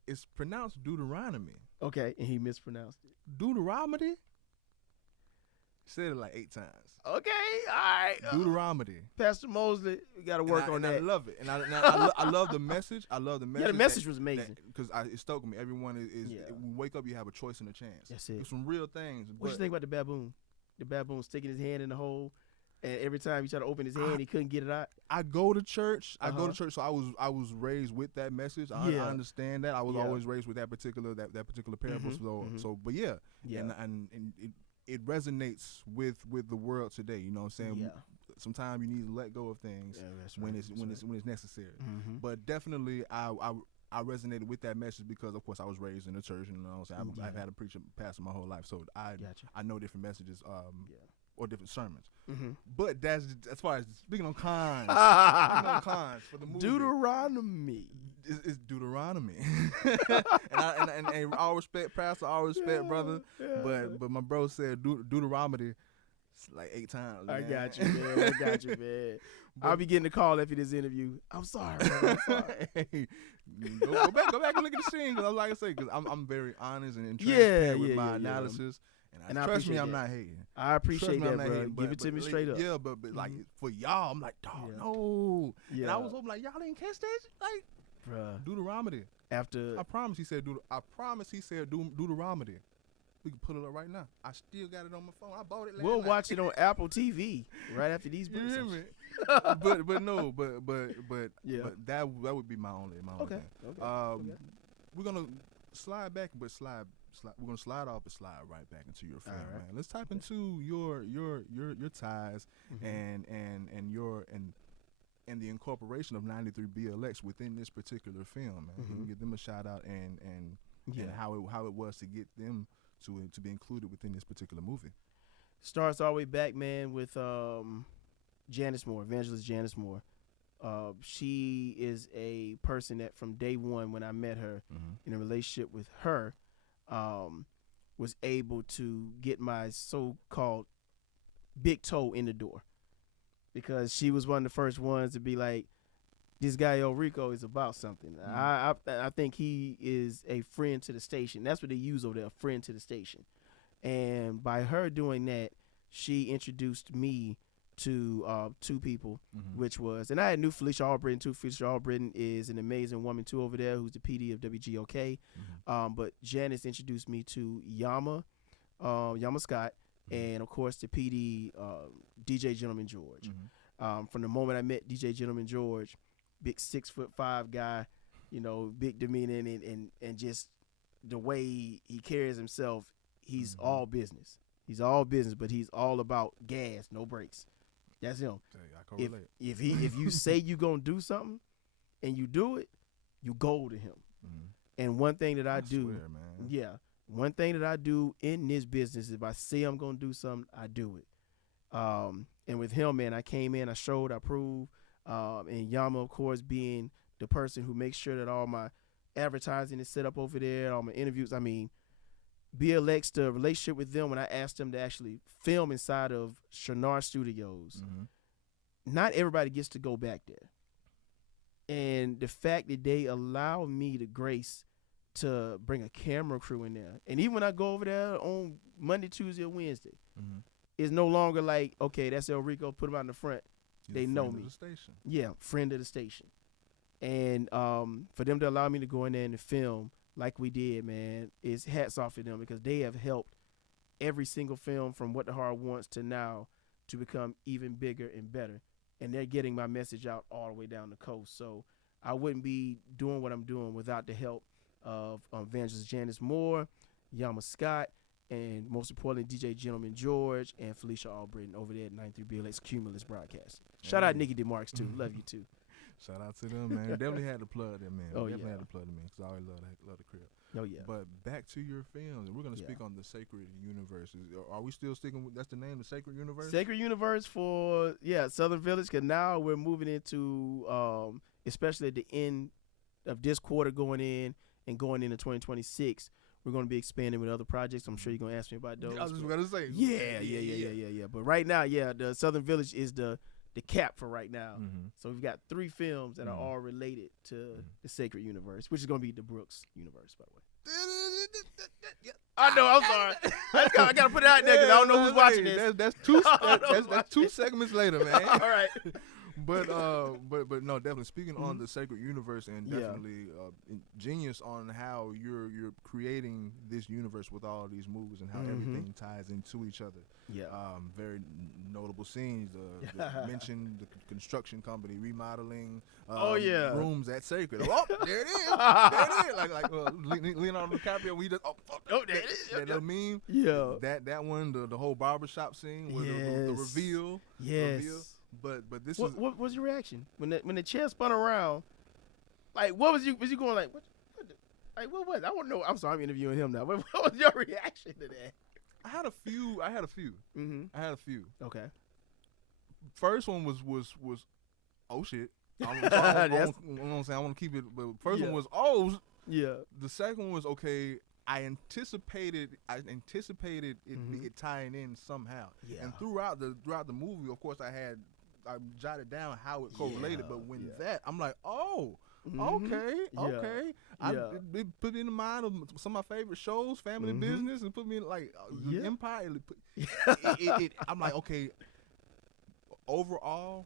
It's pronounced Deuteronomy. Okay, and he mispronounced it. Deuteronomy? Said it like 8 times. Okay, all right. Deuteronomy. Pastor Mosley, we got to work on that. I love it. And I love the message. Yeah, the message was amazing. Because it stoked me. Everyone is when you wake up, you have a choice and a chance. That's it. It's some real things. What you think about the baboon? The baboon sticking his hand in the hole, and every time he tried to open his hand, he couldn't get it out. I go to church. So I was raised with that message. I understand that. I was always raised with that particular parable. But yeah. And it resonates with the world today. You know what I'm saying? Yeah. Sometimes you need to let go of things when it's necessary. But definitely, I resonated with that message because, of course, I was raised in the church, and you know what I'm saying? I've had a preacher pastor my whole life, so I know different messages or different sermons. But that's as far as speaking on cons. For the movie. Deuteronomy. It's Deuteronomy, and all respect, pastor, all respect, brother. But my bro said Deuteronomy like 8 times. Man. I got you, man. I'll be getting a call after this interview. I'm sorry, man. I'm sorry. Hey, go back and look at the scene, because like I say, because I'm very honest and transparent with my analysis. And trust me, I'm not hating. I appreciate that, bro. Give it to me straight up. Yeah, but like for y'all, I'm like, dog, no. Yeah. And I was hoping like y'all didn't catch that, like. Bruh. Deuteronomy. I promise he said Deuteronomy. We can pull it up right now. I still got it on my phone. I bought it last We'll night. watch it on Apple TV right after these books. You hear me? but that would be my only thing. Okay. We're gonna slide back, but we're gonna slide off and slide right back into your film, man. Let's type into your ties and the incorporation of 93 BLX within this particular film, man. You can give them a shout out and how it was to get them to be included within this particular movie. Starts all the way back, man, with Janice Moore, evangelist Janice Moore. She is a person that from day one when I met her in a relationship with her, was able to get my so-called big toe in the door. Because she was one of the first ones to be like, this guy Elrico is about something. I think he is a friend to the station. That's what they use over there, a friend to the station. And by her doing that, she introduced me to 2 people, which was, and I had knew Felicia Albritton too. Felicia Albritton is an amazing woman too over there, who's the PD of WGOK. But Janice introduced me to Yama Scott, and of course the PD, DJ Gentleman George. From the moment I met DJ Gentleman George, big 6'5" guy, you know, big demeanor and just the way he carries himself, he's all business. He's all business, but he's all about gas, no brakes. That's him. If you say you gonna do something and you do it, you go to him. And one thing that I do, swear, man. One thing that I do in this business is if I say I'm gonna do something, I do it. And with him, man, I came in, I showed, I proved. And Yama, of course, being the person who makes sure that all my advertising is set up over there, all my interviews. I mean, BLX, the relationship with them, when I asked them to actually film inside of Shannard Studios, not everybody gets to go back there. And the fact that they allow me the grace to bring a camera crew in there, and even when I go over there on Monday, Tuesday, or Wednesday, it's no longer like, okay, that's Elrico, put him out in the front. They know me. The station. Yeah, friend of the station. And for them to allow me to go in there and film like we did, man, is hats off to them, because they have helped every single film from What the Heart Wants to now to become even bigger and better. And they're getting my message out all the way down the coast. So I wouldn't be doing what I'm doing without the help of Evangelist Janice Moore, Yama Scott, and most importantly, DJ Gentleman George and Felicia Albritton over there at 93BLX Cumulus Broadcast. Shout out Nikki DeMarks, too. Love you, too. Shout out to them, man. Definitely had to plug them, man. Oh, Definitely yeah. had to plug them in, because I always love the crib. Oh, yeah. But back to your films, and we're going to speak on the Sacred Universe. Are we still sticking with, that's the name, the Sacred Universe? Sacred Universe for, Southern Village, because now we're moving into, especially at the end of this quarter going in and going into 2026, we're going to be expanding with other projects. I'm sure you're going to ask me about those. I was just going to say. Yeah. But right now, the Southern Village is the cap for right now. So we've got 3 films that are all related to the Sacred Universe, which is going to be the Brooks universe, by the way. I know, I'm sorry. I got to put it out there because I don't know who's watching this. That's 2 segments later, man. All right. But no, definitely speaking on the Sacred Universe, and definitely genius on how you're creating this universe with all of these movies and how everything ties into each other. Yeah. Very notable scenes. Mentioned the construction company remodeling. Rooms at Sacred. Oh, there it is. There it is. Like Leonardo DiCaprio. We just there it is. That little meme. Yeah. That one. The whole barbershop scene with the reveal. Yes. Reveal. But this what was your reaction when the chair spun around? Like, what was you going like? What was? I want to know. I'm sorry, I'm interviewing him now. What was your reaction to that? I had a few. I had a few. Okay. First one was oh shit. I want to keep it. But first one was yeah. The second one was okay. I anticipated it tying in somehow. Yeah. And throughout the movie, of course, I jotted down how it correlated. But when I'm like, okay. It put me in the mind of some of my favorite shows, Family Business, and put me in like Empire. I'm like, okay. Overall,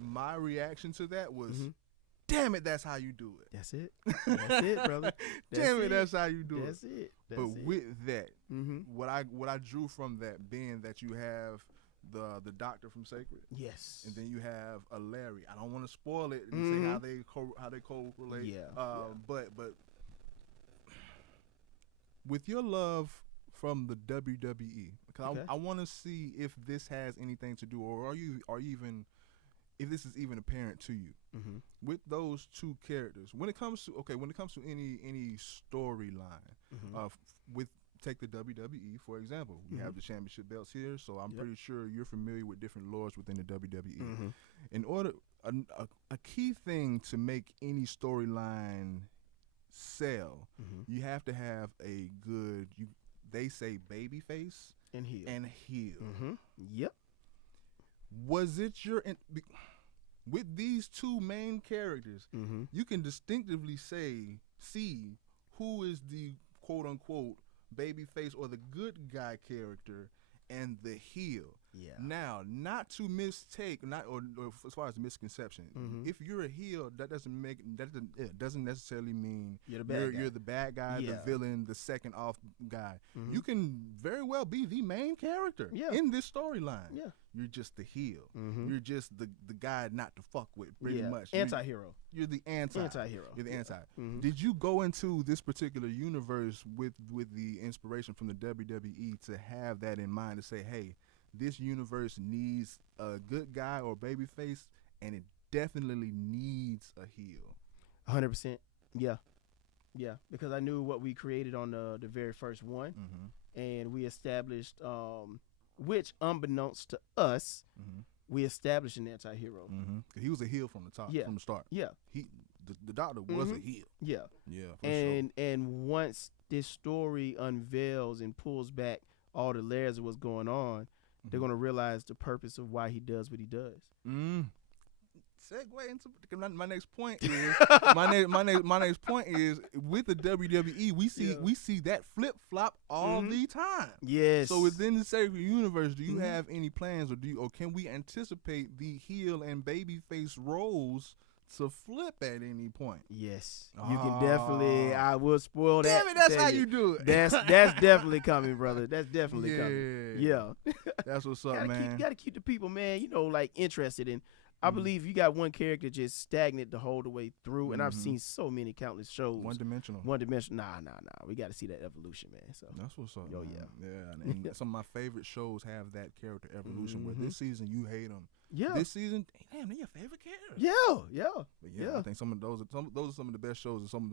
my reaction to that was, damn it, that's how you do it. That's it. That's it, brother. That's how you do it. That's it. With that, what I drew from that being that you have the doctor from Sacred. Yes. And then you have a Larry. I don't want to spoil it and say how they correlate. Yeah. But with your love from the WWE, because I want to see if this has anything to do, or are you even if this is even apparent to you with those 2 characters when it comes to any storyline. With take the WWE for example, we have the championship belts here, so I'm pretty sure you're familiar with different lords within the WWE. In order, a key thing to make any storyline sell, you have to have a good they say baby face and heel. Yep. Was it your with these 2 main characters, you can distinctively see who is the quote unquote baby face or the good guy character and the heel. Yeah. Now, not to mistake, or as far as misconception, if you're a heel, that doesn't necessarily mean you're the bad guy, the villain, the second off guy. You can very well be the main character in this storyline. Yeah. You're just the heel. You're just the guy not to fuck with, pretty much. Anti-hero. You're the anti-hero. You're the anti. Did you go into this particular universe with the inspiration from the WWE to have that in mind, to say, hey, this universe needs a good guy or baby face, and it definitely needs a heel? 100%. Yeah. Yeah, because I knew what we created on the very first one, and we established, which unbeknownst to us, we established an anti-hero. He was a heel from the top, from the start. Yeah. The doctor was a heel. Yeah. Yeah, for and sure. And once this story unveils and pulls back all the layers of what's going on, they're going to realize the purpose of why he does what he does. segue into my next point is my next point is with the WWE we see that flip flop all the time. Yes. So within the sacred universe, do you have any plans, or can we anticipate the heel and babyface roles to flip at any point? Yes, you can definitely. I will spoil that. Damn it, that's how you do it. That's definitely coming, brother. That's definitely coming. Yeah, that's what's up, man. You gotta keep the people, man. Like interested in. I believe you got one character just stagnant the whole way through, and I've seen so many countless shows. One dimensional. Nah. We got to see that evolution, man. So that's what's up. Yo, man. Yeah. And some of my favorite shows have that character evolution. Where this season you hate them. Yeah. This season, damn, they're your favorite character. Yeah. But I think some of those are some of the best shows, and some of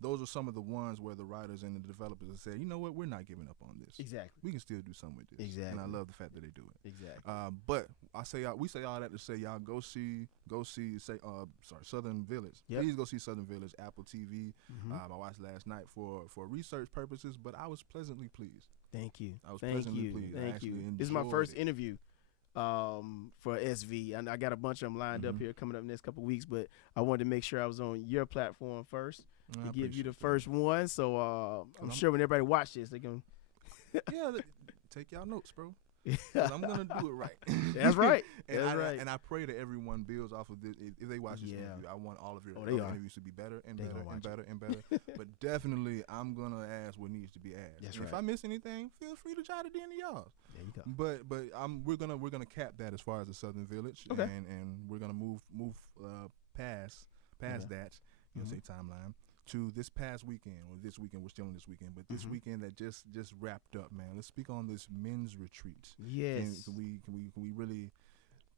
those are some of the ones where the writers and the developers have said, you know what, we're not giving up on this. Exactly. We can still do something with this. Exactly. And I love the fact that they do it. Exactly. But we say all that to say, y'all go see Southern Village. Yep. Please go see Southern Village, Apple TV. I watched last night for research purposes, but I was pleasantly pleased. Thank you. I was pleasantly pleased. Thank you. This is my first interview for SV, and I got a bunch of them lined up here coming up next couple of weeks, but I wanted to make sure I was on your platform first to give you the first one. So I'm sure when everybody watch this, they can take y'all notes, bro. I'm gonna do it right. That's right. And I pray that everyone builds off of this. If they watch this interview, I want all of your interviews to be better and better and better and better. But definitely, I'm gonna ask what needs to be asked. That's right. If I miss anything, feel free to try to DM y'all. There you go. But we're gonna cap that as far as the Southern Village, and we're gonna move past that. Say timeline. To this past weekend, or this weekend, we're still in this weekend, but this weekend that just wrapped up, man. Let's speak on this men's retreat. Yes. Can we really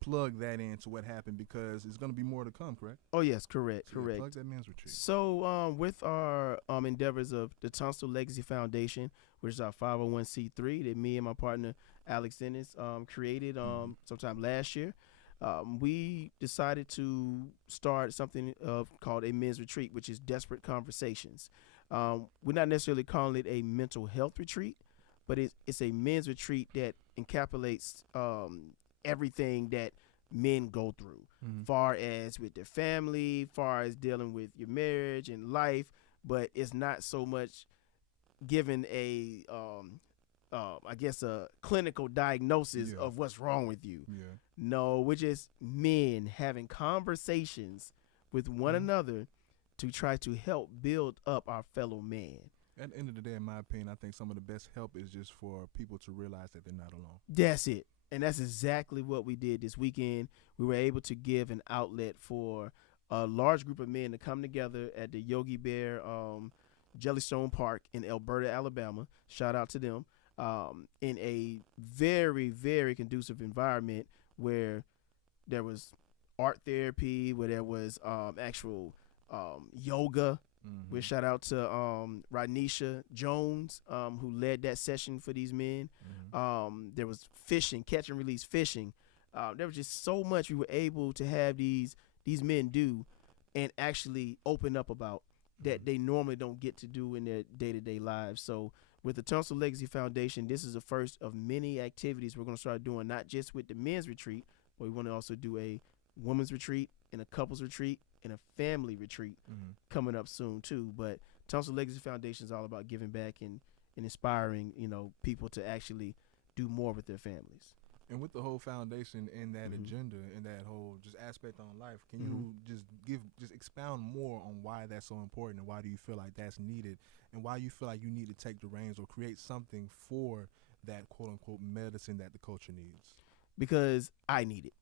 plug that into what happened, because it's going to be more to come, correct? Oh yes, correct. Plug that men's retreat. So with our endeavors of the Tunstall Legacy Foundation, which is our 501c3 that me and my partner Alex Dennis created sometime last year. We decided to start something called a men's retreat, which is Desperate Conversations. We're not necessarily calling it a mental health retreat, but it's a men's retreat that encapsulates everything that men go through, far as with their family, far as dealing with your marriage and life, but it's not so much given a clinical diagnosis of what's wrong with you. Yeah. No, we're just men having conversations with one another to try to help build up our fellow man. At the end of the day, in my opinion, I think some of the best help is just for people to realize that they're not alone. That's it. And that's exactly what we did this weekend. We were able to give an outlet for a large group of men to come together at the Yogi Bear Jellystone Park in Alberta, Alabama. Shout out to them. In a very, very conducive environment where there was art therapy, where there was actual yoga. We shout out to Rodnisha Jones, who led that session for these men. There was fishing, catch and release fishing. There was just so much we were able to have these men do and actually open up about that they normally don't get to do in their day-to-day lives. So with the Tunstall Legacy Foundation, this is the first of many activities we're going to start doing, not just with the men's retreat, but we want to also do a women's retreat and a couples retreat and a family retreat coming up soon too. But Tunstall Legacy Foundation is all about giving back and inspiring, people to actually do more with their families. And with the whole foundation and that agenda and that whole just aspect on life, can you just expound more on why that's so important, and why do you feel like that's needed, and why you feel like you need to take the reins or create something for that quote unquote medicine that the culture needs? Because I need it.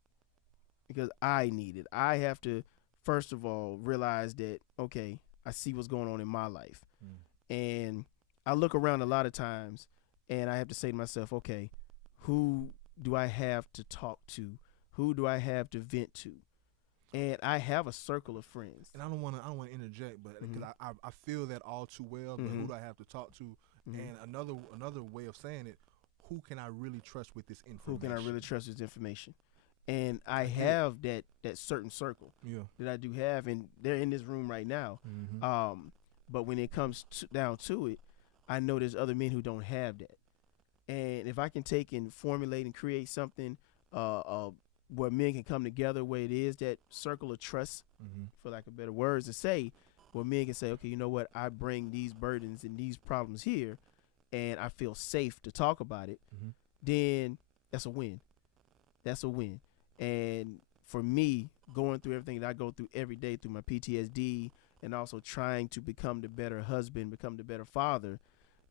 I have to, first of all, realize that, okay, I see what's going on in my life. And I look around a lot of times and I have to say to myself, okay, who do I have to talk to? Who do I have to vent to? And I have a circle of friends. And I don't want to interject, but because I feel that all too well. But who do I have to talk to? And another way of saying it, who can I really trust with this information? And I have that certain circle that I do have, and they're in this room right now. But when it comes down to it, I know there's other men who don't have that. And if I can take and formulate and create something where men can come together, where it is that circle of trust, for lack of better words to say, where men can say, okay, you know what, I bring these burdens and these problems here, and I feel safe to talk about it, then that's a win. That's a win. And for me, going through everything that I go through every day through my PTSD, and also trying to become the better husband, become the better father,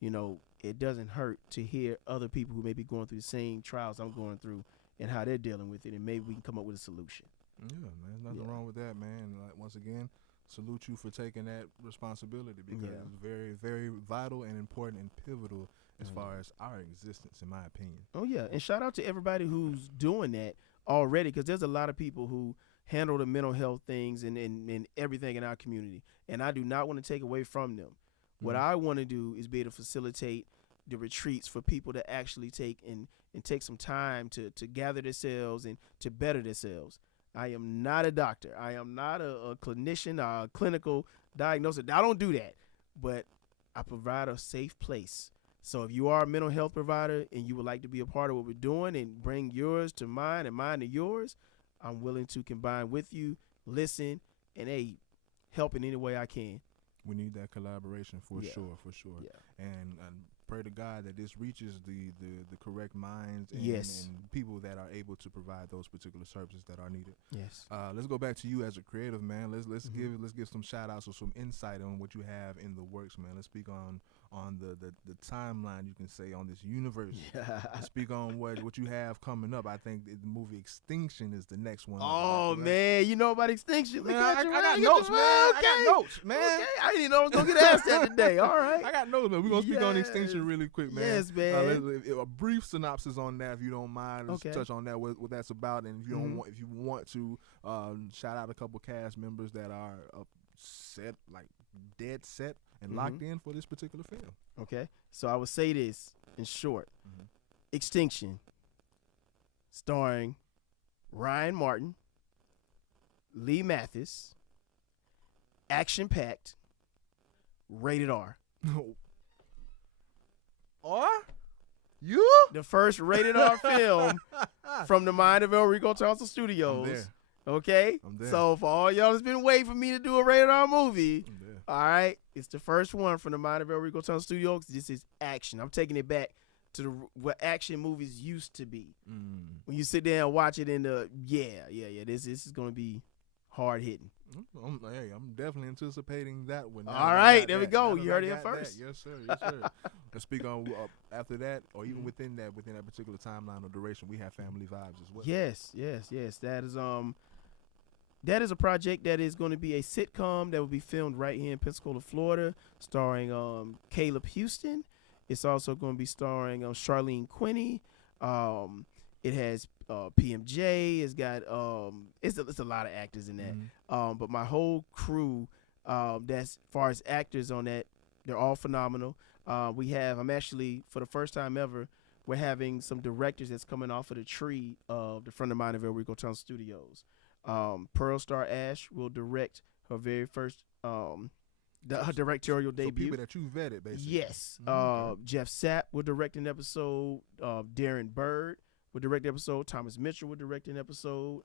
you know, it doesn't hurt to hear other people who may be going through the same trials I'm going through and how they're dealing with it, and maybe we can come up with a solution. Yeah, man, nothing wrong with that, man. Like, once again, salute you for taking that responsibility, because it's very, very vital and important and pivotal as far as our existence, in my opinion. Oh, yeah. And shout out to everybody who's doing that already, because there's a lot of people who handle the mental health things and everything in our community. And I do not want to take away from them. What I want to do is be able to facilitate the retreats for people to actually take and take some time to gather themselves and to better themselves. I am not a doctor. I am not a clinician or a clinical diagnosis. I don't do that. But I provide a safe place. So if you are a mental health provider and you would like to be a part of what we're doing and bring yours to mine and mine to yours, I'm willing to combine with you, listen, and help in any way I can. We need that collaboration for sure. Yeah. And pray to God that this reaches the correct minds and, Yes. and people that are able to provide those particular services that are needed. Yes. Let's go back to you as a creative, man. Let's give some shout outs or some insight on what you have in the works, man. Let's speak on the timeline, you can say, on this universe. Let's speak on what you have coming up. I think the movie Extinction is the next one. Oh, man, you know about Extinction? Man, I got notes, man. I got notes, man. Okay. I didn't even know I was going to get asked that today. All right. I got notes, man. We're going to speak on Extinction really quick, man. Yes, man. A brief synopsis on that, if you don't mind. Let's touch on that, what that's about. And if you don't if you want to, shout out a couple cast members that are set, like dead set and locked in for this particular film. Okay. So I would say this in short. Extinction, starring Ryan Martin, Lee Mathis, action-packed, rated R. Or? You? The first rated R film from the mind of Elrico Tunstall Studios. I'm there. Okay? I'm there. So for all y'all that's been waiting for me to do a rated R movie, I'm there. all right, it's the first one from the mind of Elrico Tunstall Studios. This is action. I'm taking it back to what action movies used to be. When you sit there and watch it in the, this is going to be hard hitting. I'm definitely anticipating that one. All right, there we go. You heard it here first. Yes, sir. Yes, sir. Let's speak on after that, or even within that particular timeline or duration, we have family vibes as well. Yes. That is a project that is going to be a sitcom that will be filmed right here in Pensacola, Florida, starring Caleb Houston. It's also going to be starring Charlene Quinney. It has PMJ. It's got it's a lot of actors in that. But my whole crew, that's far as actors on that, they're all phenomenal. I'm actually, for the first time ever, we're having some directors that's coming off of the tree of the front of mine of Elrico Tunstall Studios. Pearl Star Ash will direct her very first her directorial debut. So people that you vetted, basically. Yes. Jeff Sapp will direct an episode. Darren Bird will direct an episode. Thomas Mitchell will direct an episode.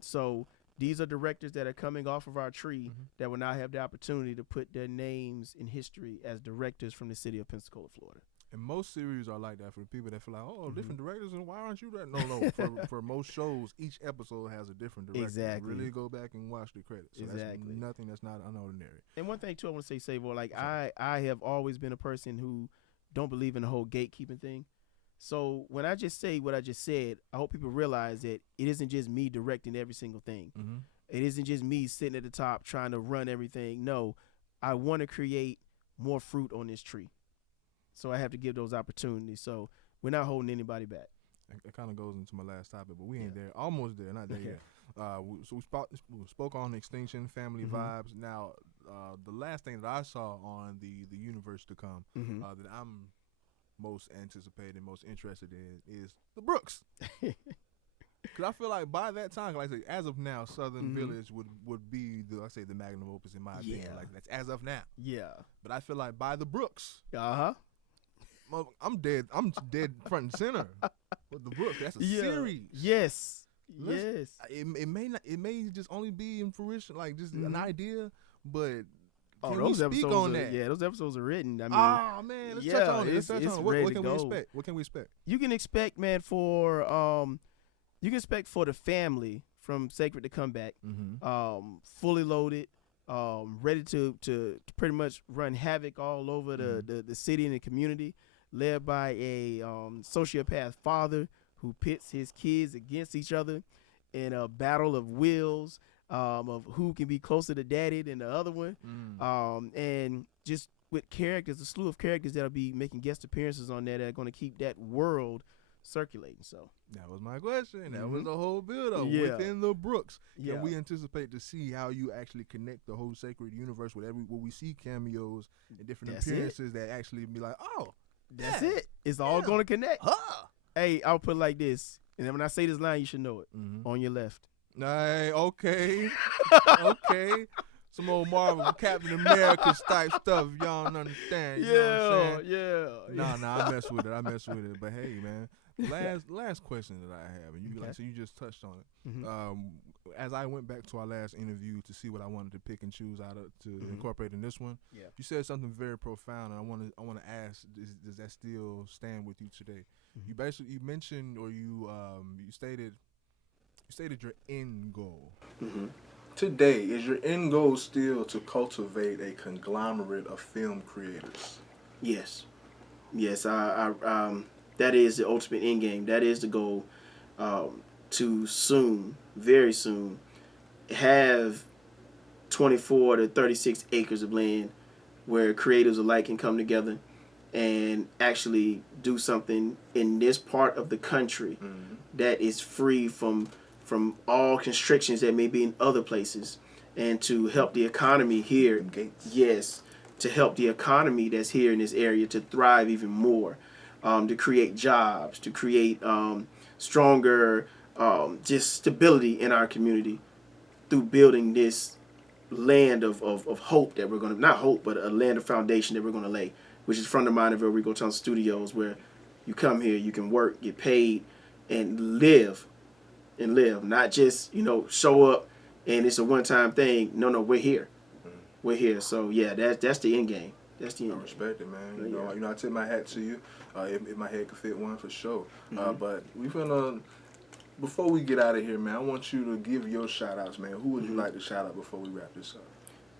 So these are directors that are coming off of our tree that will now have the opportunity to put their names in history as directors from the city of Pensacola, Florida. And most series are like that for people that feel like, different directors, and why aren't you that? No. For most shows, each episode has a different director. Exactly. Really go back and watch the credits. So exactly. That's nothing that's not unordinary. And one thing, too, I want to say, Savo, like, I have always been a person who don't believe in the whole gatekeeping thing. So when I just say what I just said, I hope people realize that it isn't just me directing every single thing. It isn't just me sitting at the top trying to run everything. No, I want to create more fruit on this tree. So I have to give those opportunities. So we're not holding anybody back. It kind of goes into my last topic, but we ain't there. Almost there, not there yet. So we spoke on Extinction, family vibes. Now, the last thing that I saw on the universe to come that I'm most anticipated, most interested in is the Brooks. Because I feel like by that time, like I say, as of now, Southern Village would be the magnum opus in my opinion. Like that's as of now. Yeah. But I feel like by the Brooks. I'm dead front and center with the Brooks. That's a series. Yes. Yes. It may just only be in fruition, like just an idea, but Oh, can we those speak episodes on are, that? yeah, those episodes are written. I mean, Oh man, let's touch on it. Let's touch on it. What ready can to we go. expect? What can we expect? You can expect, man, you can expect for the family from Sacred to come back, fully loaded, ready to pretty much run havoc all over the city and the community, led by a sociopath father who pits his kids against each other in a battle of wills, of who can be closer to daddy than the other one, and just with characters, a slew of characters that'll be making guest appearances on there that are going to keep that world circulating. So that was my question. That was the whole build-up within the Brooks. Can we anticipate to see how you actually connect the whole Sacred universe with where we see cameos and different appearances that actually be like, oh, that's it. It's all going to connect. Hey, I'll put it like this, and then when I say this line, you should know it. On your left. Hey, okay, okay. Some old Marvel Captain America type stuff. Y'all don't understand. You know what I'm saying? Nah, I mess with it. But hey, man, last question that I have, and you so you just touched on it. As I went back to our last interview to see what I wanted to pick and choose out of to incorporate in this one, you said something very profound, and I want to ask: does that still stand with you today? You mentioned, or you stated your end goal. Today, is your end goal still to cultivate a conglomerate of film creators? Yes. I that is the ultimate end game. That is the goal. To soon, very soon, have 24 to 36 acres of land where creatives alike can come together and actually do something in this part of the country that is free from all constrictions that may be in other places, and to help the economy here. Yes, to help the economy that's here in this area to thrive even more, to create jobs, to create stronger just stability in our community through building this land of hope that we're going to, not hope, but a land of foundation that we're going to lay, which is from the mind of Elrico Tunstall Studios, where you come here, you can work, get paid, and live, not just, show up and it's a one-time thing. No, we're here. We're here. So yeah, that's the end game. That's the end game. I respect it, man. You know, I tip my hat to you. If my head could fit one, for sure. But we finna, before we get out of here, man, I want you to give your shout outs, man. Who would you like to shout out before we wrap this up?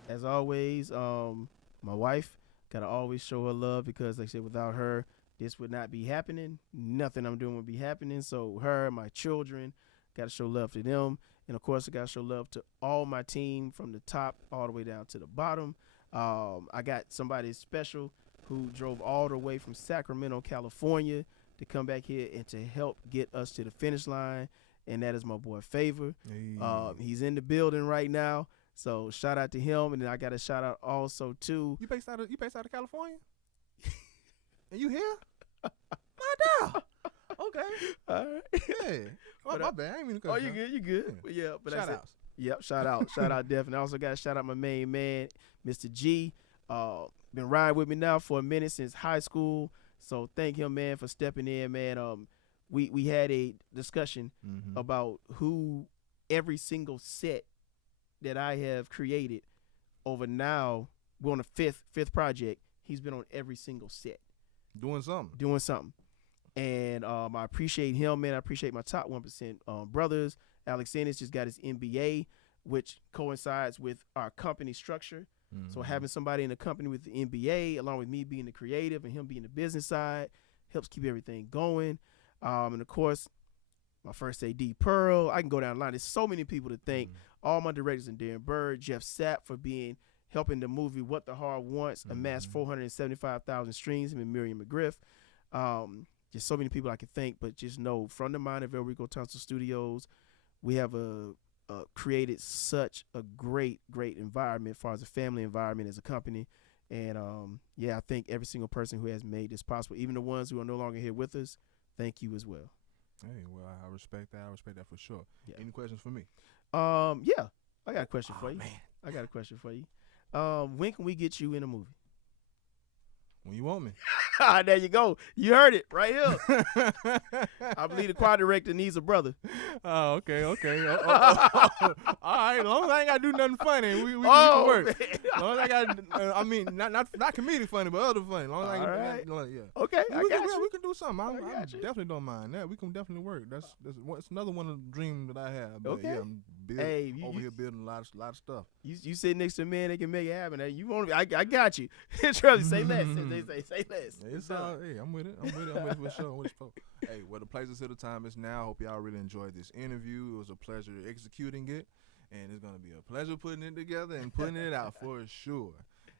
As always, my wife, gotta always show her love, because like I said, without her, this would not be happening. Nothing I'm doing would be happening. So her, my children, gotta show love to them. And of course, I gotta show love to all my team from the top all the way down to the bottom. I got somebody special who drove all the way from Sacramento, California to come back here and to help get us to the finish line. And that is my boy Favor. Hey. He's in the building right now. So shout out to him. And then I got a shout out also to, You based out of California? And you here? My dog. Okay. all right. Yeah. Oh, my bad. I ain't mean to cut you good. Yeah. But Shout that's outs. Yep, shout out definitely. I also got to shout out my main man, Mr. G. Been riding with me now for a minute since high school. So thank him, man, for stepping in, man. We had a discussion about who every single set that I have created over now. We're on the fifth project. He's been on every single set. Doing something. And I appreciate him, man. I appreciate my top 1% brothers. Alex Ennis just got his MBA, which coincides with our company structure. So having somebody in the company with the MBA, along with me being the creative and him being the business side, helps keep everything going. And of course, my first AD Pearl. I can go down the line. There's so many people to thank. All my directors and Darren Bird, Jeff Sapp for helping the movie What the Heart Wants amass 475,000 streams. Him and Miriam McGriff. Just so many people I can thank, but just know from the mind of Elrico Tunstall Studios, we have created such a great environment as far as a family environment as a company. And I thank every single person who has made this possible, even the ones who are no longer here with us. Thank you as well. Hey, well, I respect that. I respect that for sure. Yeah. Any questions for me? Yeah, I got a question for you. Man. I got a question for you. When can we get you in a movie? When you want me. There you go. You heard it right here. I believe the choir director needs a brother. Oh, okay. All right, as long as I ain't gotta do nothing funny, we can work. Man. As long as I got, I mean, not comedic funny, but other funny. As long as I ain't, yeah. Okay, We can do something. I got you. definitely don't mind that. We can definitely work. That's it's another one of the dreams that I have. But Okay. yeah, I'm over here building a lot of stuff. You sit next to a man that can make it happen. You want? I got you. Trust me. Say less. They say less. It's all. Hey, I'm with it for sure. Hey, well, the place at the time is now. I hope y'all really enjoyed this interview. It was a pleasure executing it, and it's gonna be a pleasure putting it together and putting it out for sure.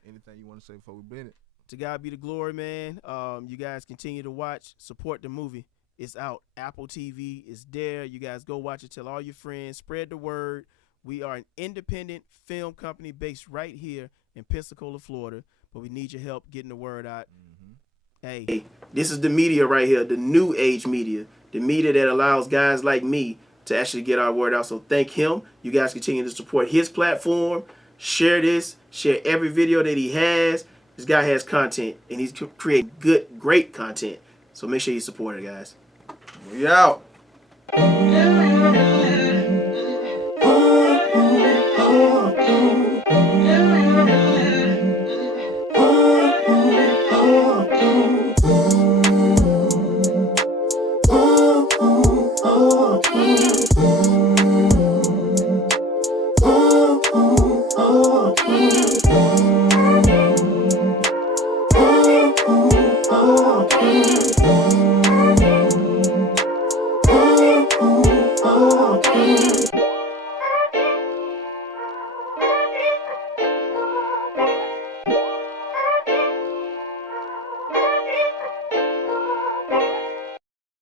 Anything you want to say before we bend it? To God be the glory, man. You guys continue to watch, support the movie. It's out. Apple TV is there. You guys go watch it. Tell all your friends. Spread the word. We are an independent film company based right here in Pensacola, Florida, but we need your help getting the word out. Hey, this is the media right here, the new age media, the media that allows guys like me to actually get our word out. So thank him. You guys continue to support his platform. Share this. Share every video that he has. This guy has content, and he's creating great content. So make sure you support it, guys. We out.